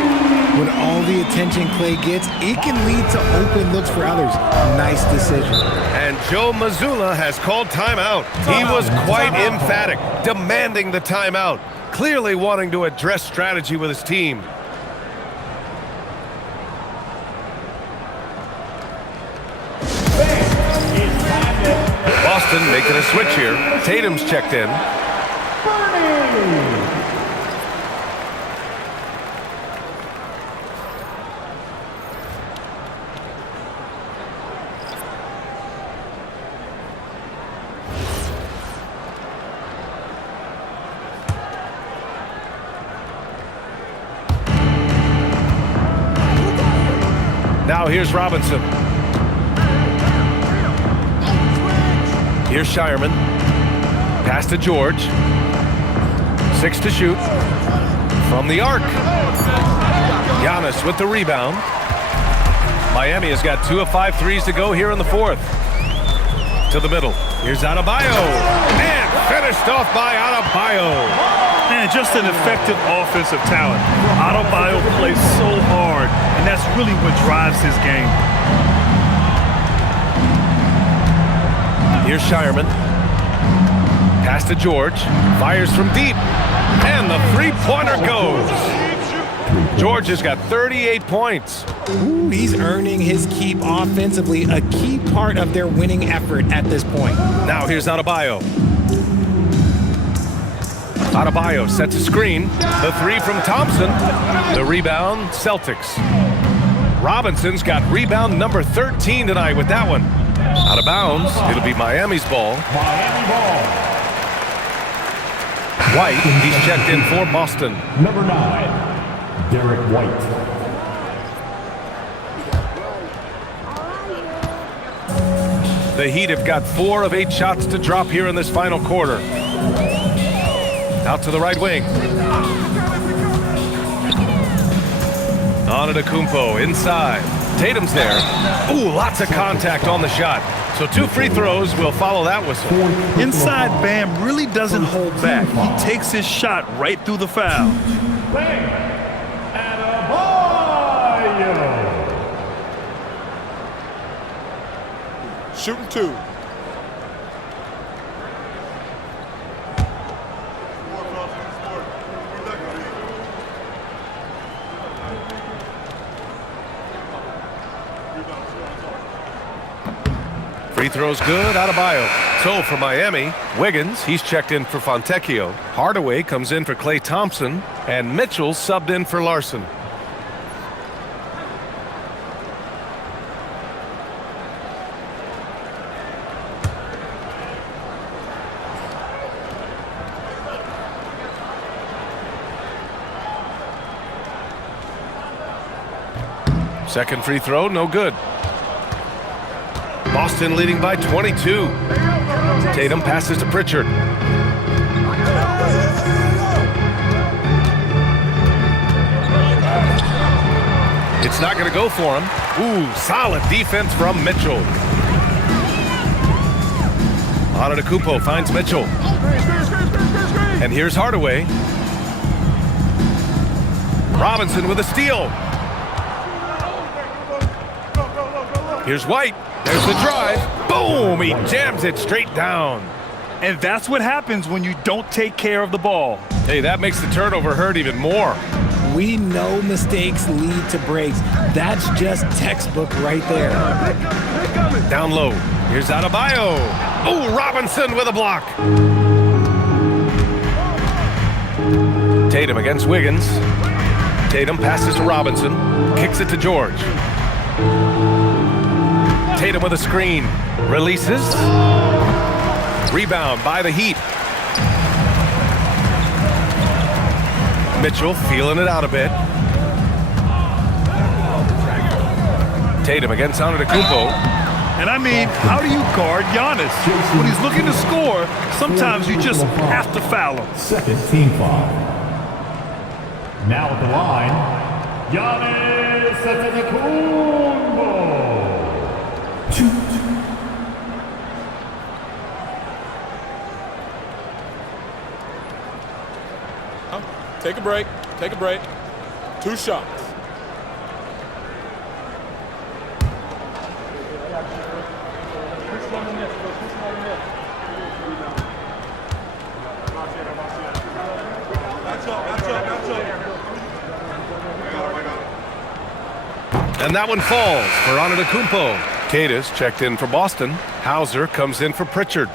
With all the attention Clay gets, it can lead to open looks for others. Nice decision. And Joe Mazzulla has called timeout. He was quite emphatic, demanding the timeout, clearly wanting to address strategy with his team. Boston making a switch here. Tatum's checked in. Now here's Robinson. Here's Shireman. Pass to George. 6 to shoot. From the arc. Giannis with the rebound. Miami has got 2 of 5 threes to go here in the 4th. To the middle. Here's Adebayo. And finished off by Adebayo. Man, just an effective offensive talent. Adebayo plays so hard, and that's really what drives his game. Here's Shireman. Pass to George. Fires from deep. And the three-pointer goes. George has got 38 points. Ooh, he's earning his keep offensively, a key part of their winning effort at this point. Now here's Adebayo. Adebayo sets a screen. The 3 from Thompson. The rebound, Celtics. Robinson's got rebound number 13 tonight with that one. Out of bounds. It'll be Miami's ball. Miami ball. White, he's checked in for Boston. Number 9, Derek White. The Heat have got 4 of 8 shots to drop here in this final quarter. Out to the right wing. Antetokounmpo inside. Tatum's there. Ooh, lots of contact on the shot. So 2 free throws will follow that whistle. Inside, Bam really doesn't hold back. He takes his shot right through the foul. Bam Adebayo. Shooting 2. Free throw's good, Adebayo. So for Miami, Wiggins, he's checked in for Fontecchio. Hardaway comes in for Klay Thompson. And Mitchell subbed in for Larson. Second free throw, no good. Boston leading by 22. Tatum passes to Pritchard. It's not going to go for him. Ooh, solid defense from Mitchell. Antetokounmpo finds Mitchell. And here's Hardaway. Robinson with a steal. Here's White. There's the drive. Boom! He jams it straight down. And that's what happens when you don't take care of the ball. Hey, that makes the turnover hurt even more. We know mistakes lead to breaks. That's just textbook right there. Down low. Here's Adebayo. Oh, Robinson with a block. Tatum against Wiggins. Tatum passes to Robinson. Kicks it to George. Tatum with a screen. Releases. Rebound by the Heat. Mitchell feeling it out a bit. Tatum against Antetokounmpo. And I mean, how do you guard Giannis? When he's looking to score, sometimes you just have to foul him. Second team foul. Now at the line, Giannis Antetokounmpo. Take a break. Take a break. 2 shots. And that one falls for Antetokounmpo. Cadiz checked in for Boston. Hauser comes in for Pritchard.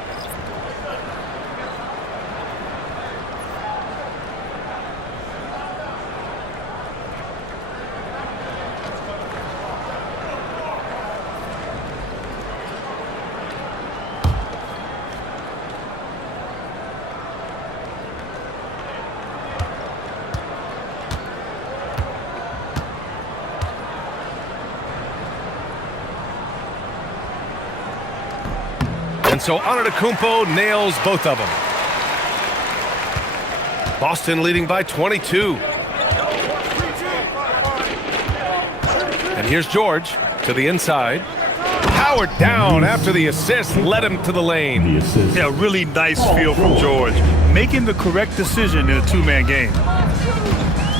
And so Antetokounmpo nails both of them. Boston leading by 22. And here's George to the inside. Powered down after the assist led him to the lane. Yeah, really nice feel from George. Making the correct decision in a 2-man game.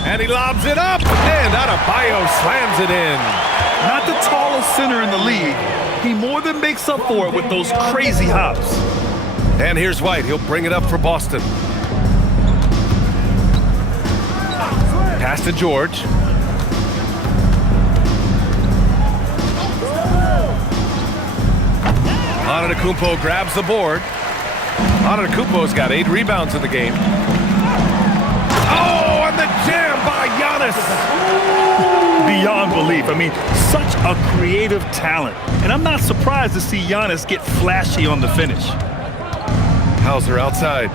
And he lobs it up. And Adebayo slams it in. Not the tallest center in the league. He more than makes up for it with those crazy hops. And here's White. He'll bring it up for Boston. Pass to George. Antetokounmpo grabs the board. Antetokounmpo's got 8 rebounds in the game. Oh, and the jam by Giannis. Beyond belief. I mean, such a creative talent. And I'm not surprised to see Giannis get flashy on the finish. Hauser outside.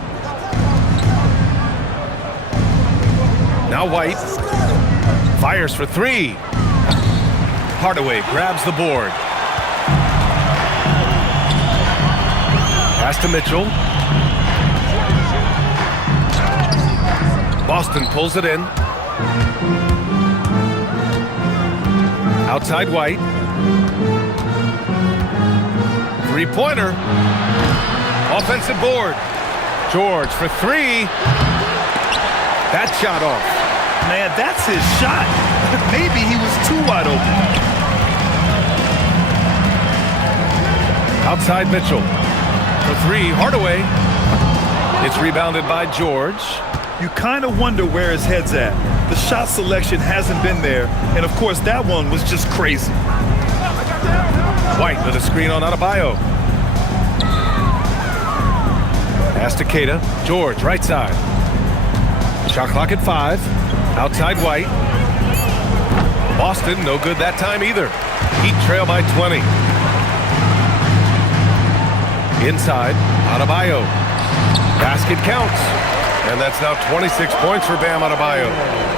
Now White. Fires for 3. Hardaway grabs the board. Pass to Mitchell. Boston pulls it in. Outside White. 3-pointer. Offensive board. George for 3. That shot off. Man, that's his shot. Maybe he was too wide open. Outside Mitchell. For 3, Hardaway. It's rebounded by George. You kind of wonder where his head's at. The shot selection hasn't been there. And, of course, that one was just crazy. White with a screen on Adebayo. Pass to Keita. George, right side. Shot clock at 5. Outside White. Boston, no good that time either. Heat trail by 20. Inside, Adebayo. Basket counts. And that's now 26 points for Bam Adebayo.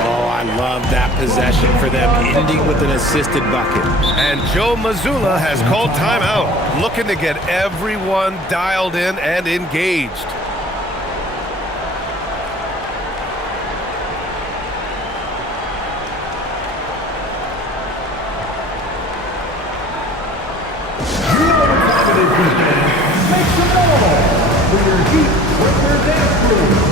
Oh, I love that possession for them, ending with an assisted bucket. And Joe Mazzulla has called timeout, looking to get everyone dialed in and engaged. Make some noise for your Heat Breaker dance crew.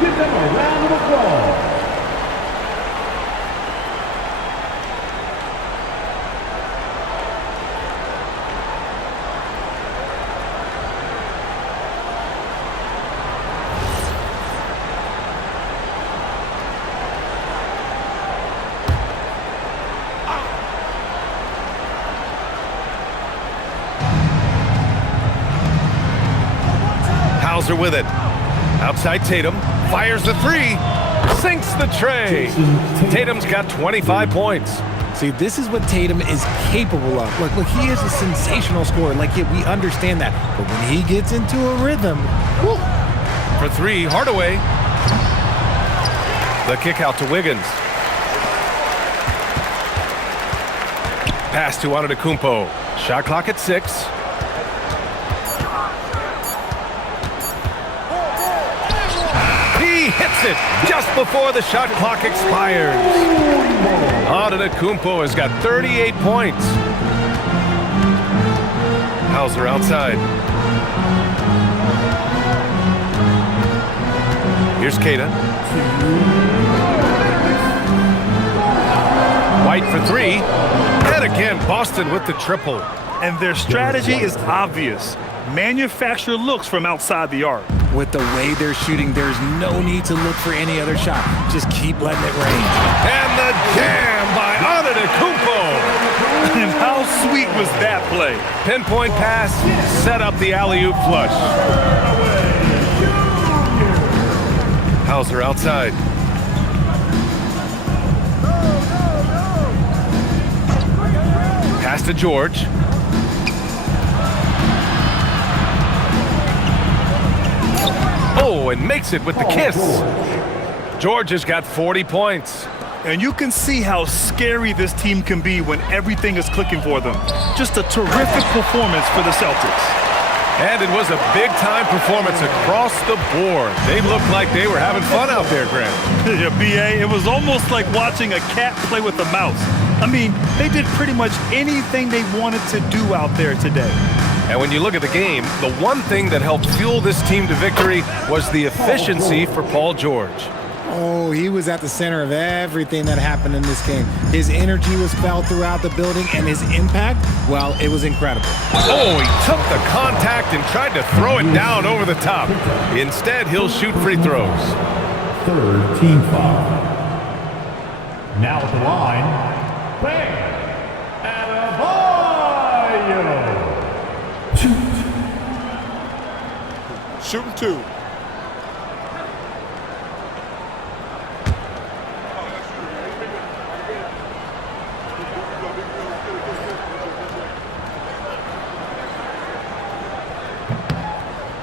Give them a round of applause. Hauser with it. Outside Tatum. Fires the three. Sinks the tray. Tatum's got 25 points. See, this is what Tatum is capable of. Look, he is a sensational scorer. Like, yeah, we understand that. But when he gets into a rhythm, whew. For three, Hardaway. The kick out to Wiggins. Pass to Antetokounmpo. Shot clock at 6. He hits it just before the shot clock expires. Antetokounmpo has got 38 points. Hauser outside. Here's Keita. White for three. And again, Boston with the triple. And their strategy is obvious. Manufacture looks from outside the arc. With the way they're shooting, there's no need to look for any other shot. Just keep letting it rain. And the jam by Antetokounmpo. And how sweet was that play? Pinpoint pass, set up the alley-oop flush. Hauser outside. Pass to George. Oh, and makes it with the kiss. George has got 40 points. And you can see how scary this team can be when everything is clicking for them. Just a terrific performance for the Celtics. And it was a big-time performance across the board. They looked like they were having fun out there, Grant. Yeah, B.A., it was almost like watching a cat play with a mouse. I mean, they did pretty much anything they wanted to do out there today. And when you look at the game, the one thing that helped fuel this team to victory was the efficiency for Paul George. Oh, he was at the center of everything that happened in this game. His energy was felt throughout the building, and his impact, well, it was incredible. Oh, he took the contact and tried to throw it down over the top. Instead, he'll shoot free throws. Third team foul. Now at the line, Bam Adebayo. Shooting two.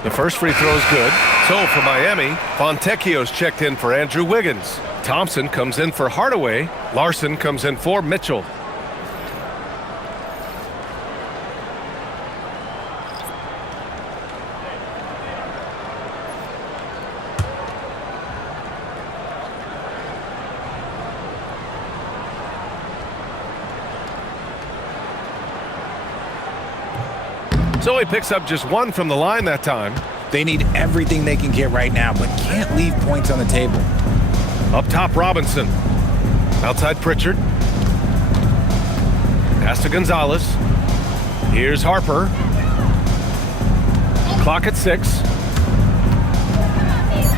The first free throw is good. So for Miami, Fontecchio's checked in for Andrew Wiggins. Thompson comes in for Hardaway. Larson comes in for Mitchell. So he picks up just one from the line that time. They need everything they can get right now, but can't leave points on the table. Up top, Robinson. Outside, Pritchard. Pass to Gonzalez. Here's Harper. Clock at 6.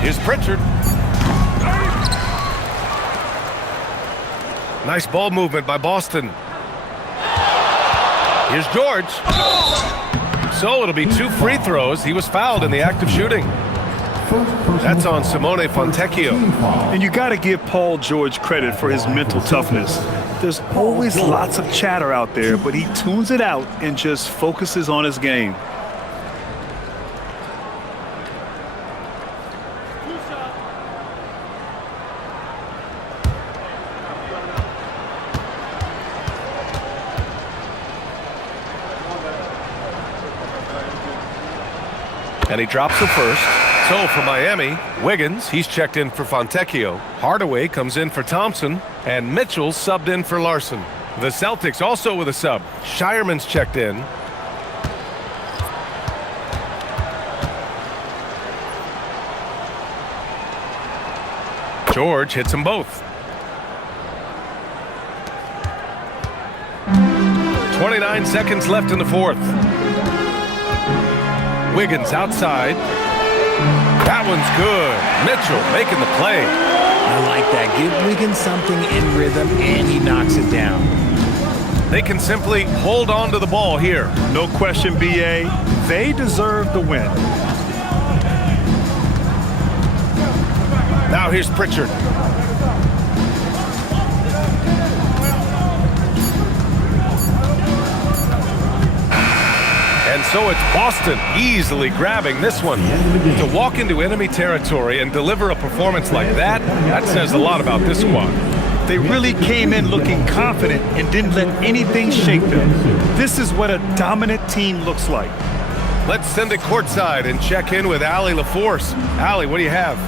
Here's Pritchard. Nice ball movement by Boston. Here's George. So it'll be 2 free throws. He was fouled in the act of shooting. That's on Simone Fontecchio. And you got to give Paul George credit for his mental toughness. There's always lots of chatter out there, but he tunes it out and just focuses on his game. And he drops the first. So for Miami, Wiggins, he's checked in for Fontecchio. Hardaway comes in for Thompson. And Mitchell subbed in for Larson. The Celtics also with a sub. Shireman's checked in. George hits them both. 29 seconds left in the fourth. Wiggins outside. That one's good. Mitchell making the play. I like that. Give Wiggins something in rhythm, and he knocks it down. They can simply hold on to the ball here. No question, B.A. They deserve the win. Now here's Pritchard. And so it's Boston easily grabbing this one. To walk into enemy territory and deliver a performance like that, that says a lot about this squad. They really came in looking confident and didn't let anything shake them. This is what a dominant team looks like. Let's send it courtside and check in with Allie LaForce. Allie, what do you have?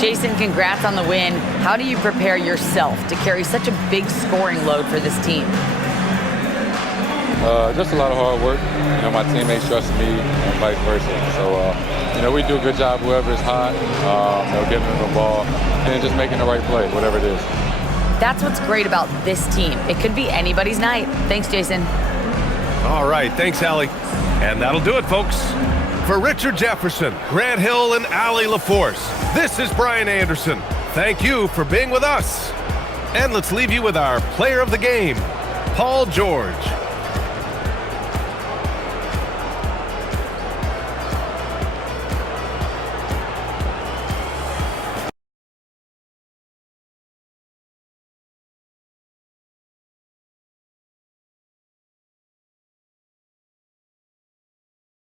Jason, congrats on the win. How do you prepare yourself to carry such a big scoring load for this team? Just a lot of hard work. You know, my teammates trust me and vice versa. So, you know, we do a good job whoever is hot, you know, giving them the ball and just making the right play, whatever it is. That's what's great about this team. It could be anybody's night. Thanks, Jason. All right, thanks, Allie. And that'll do it, folks. For Richard Jefferson, Grant Hill, and Allie LaForce, this is Brian Anderson. Thank you for being with us. And let's leave you with our player of the game, Paul George.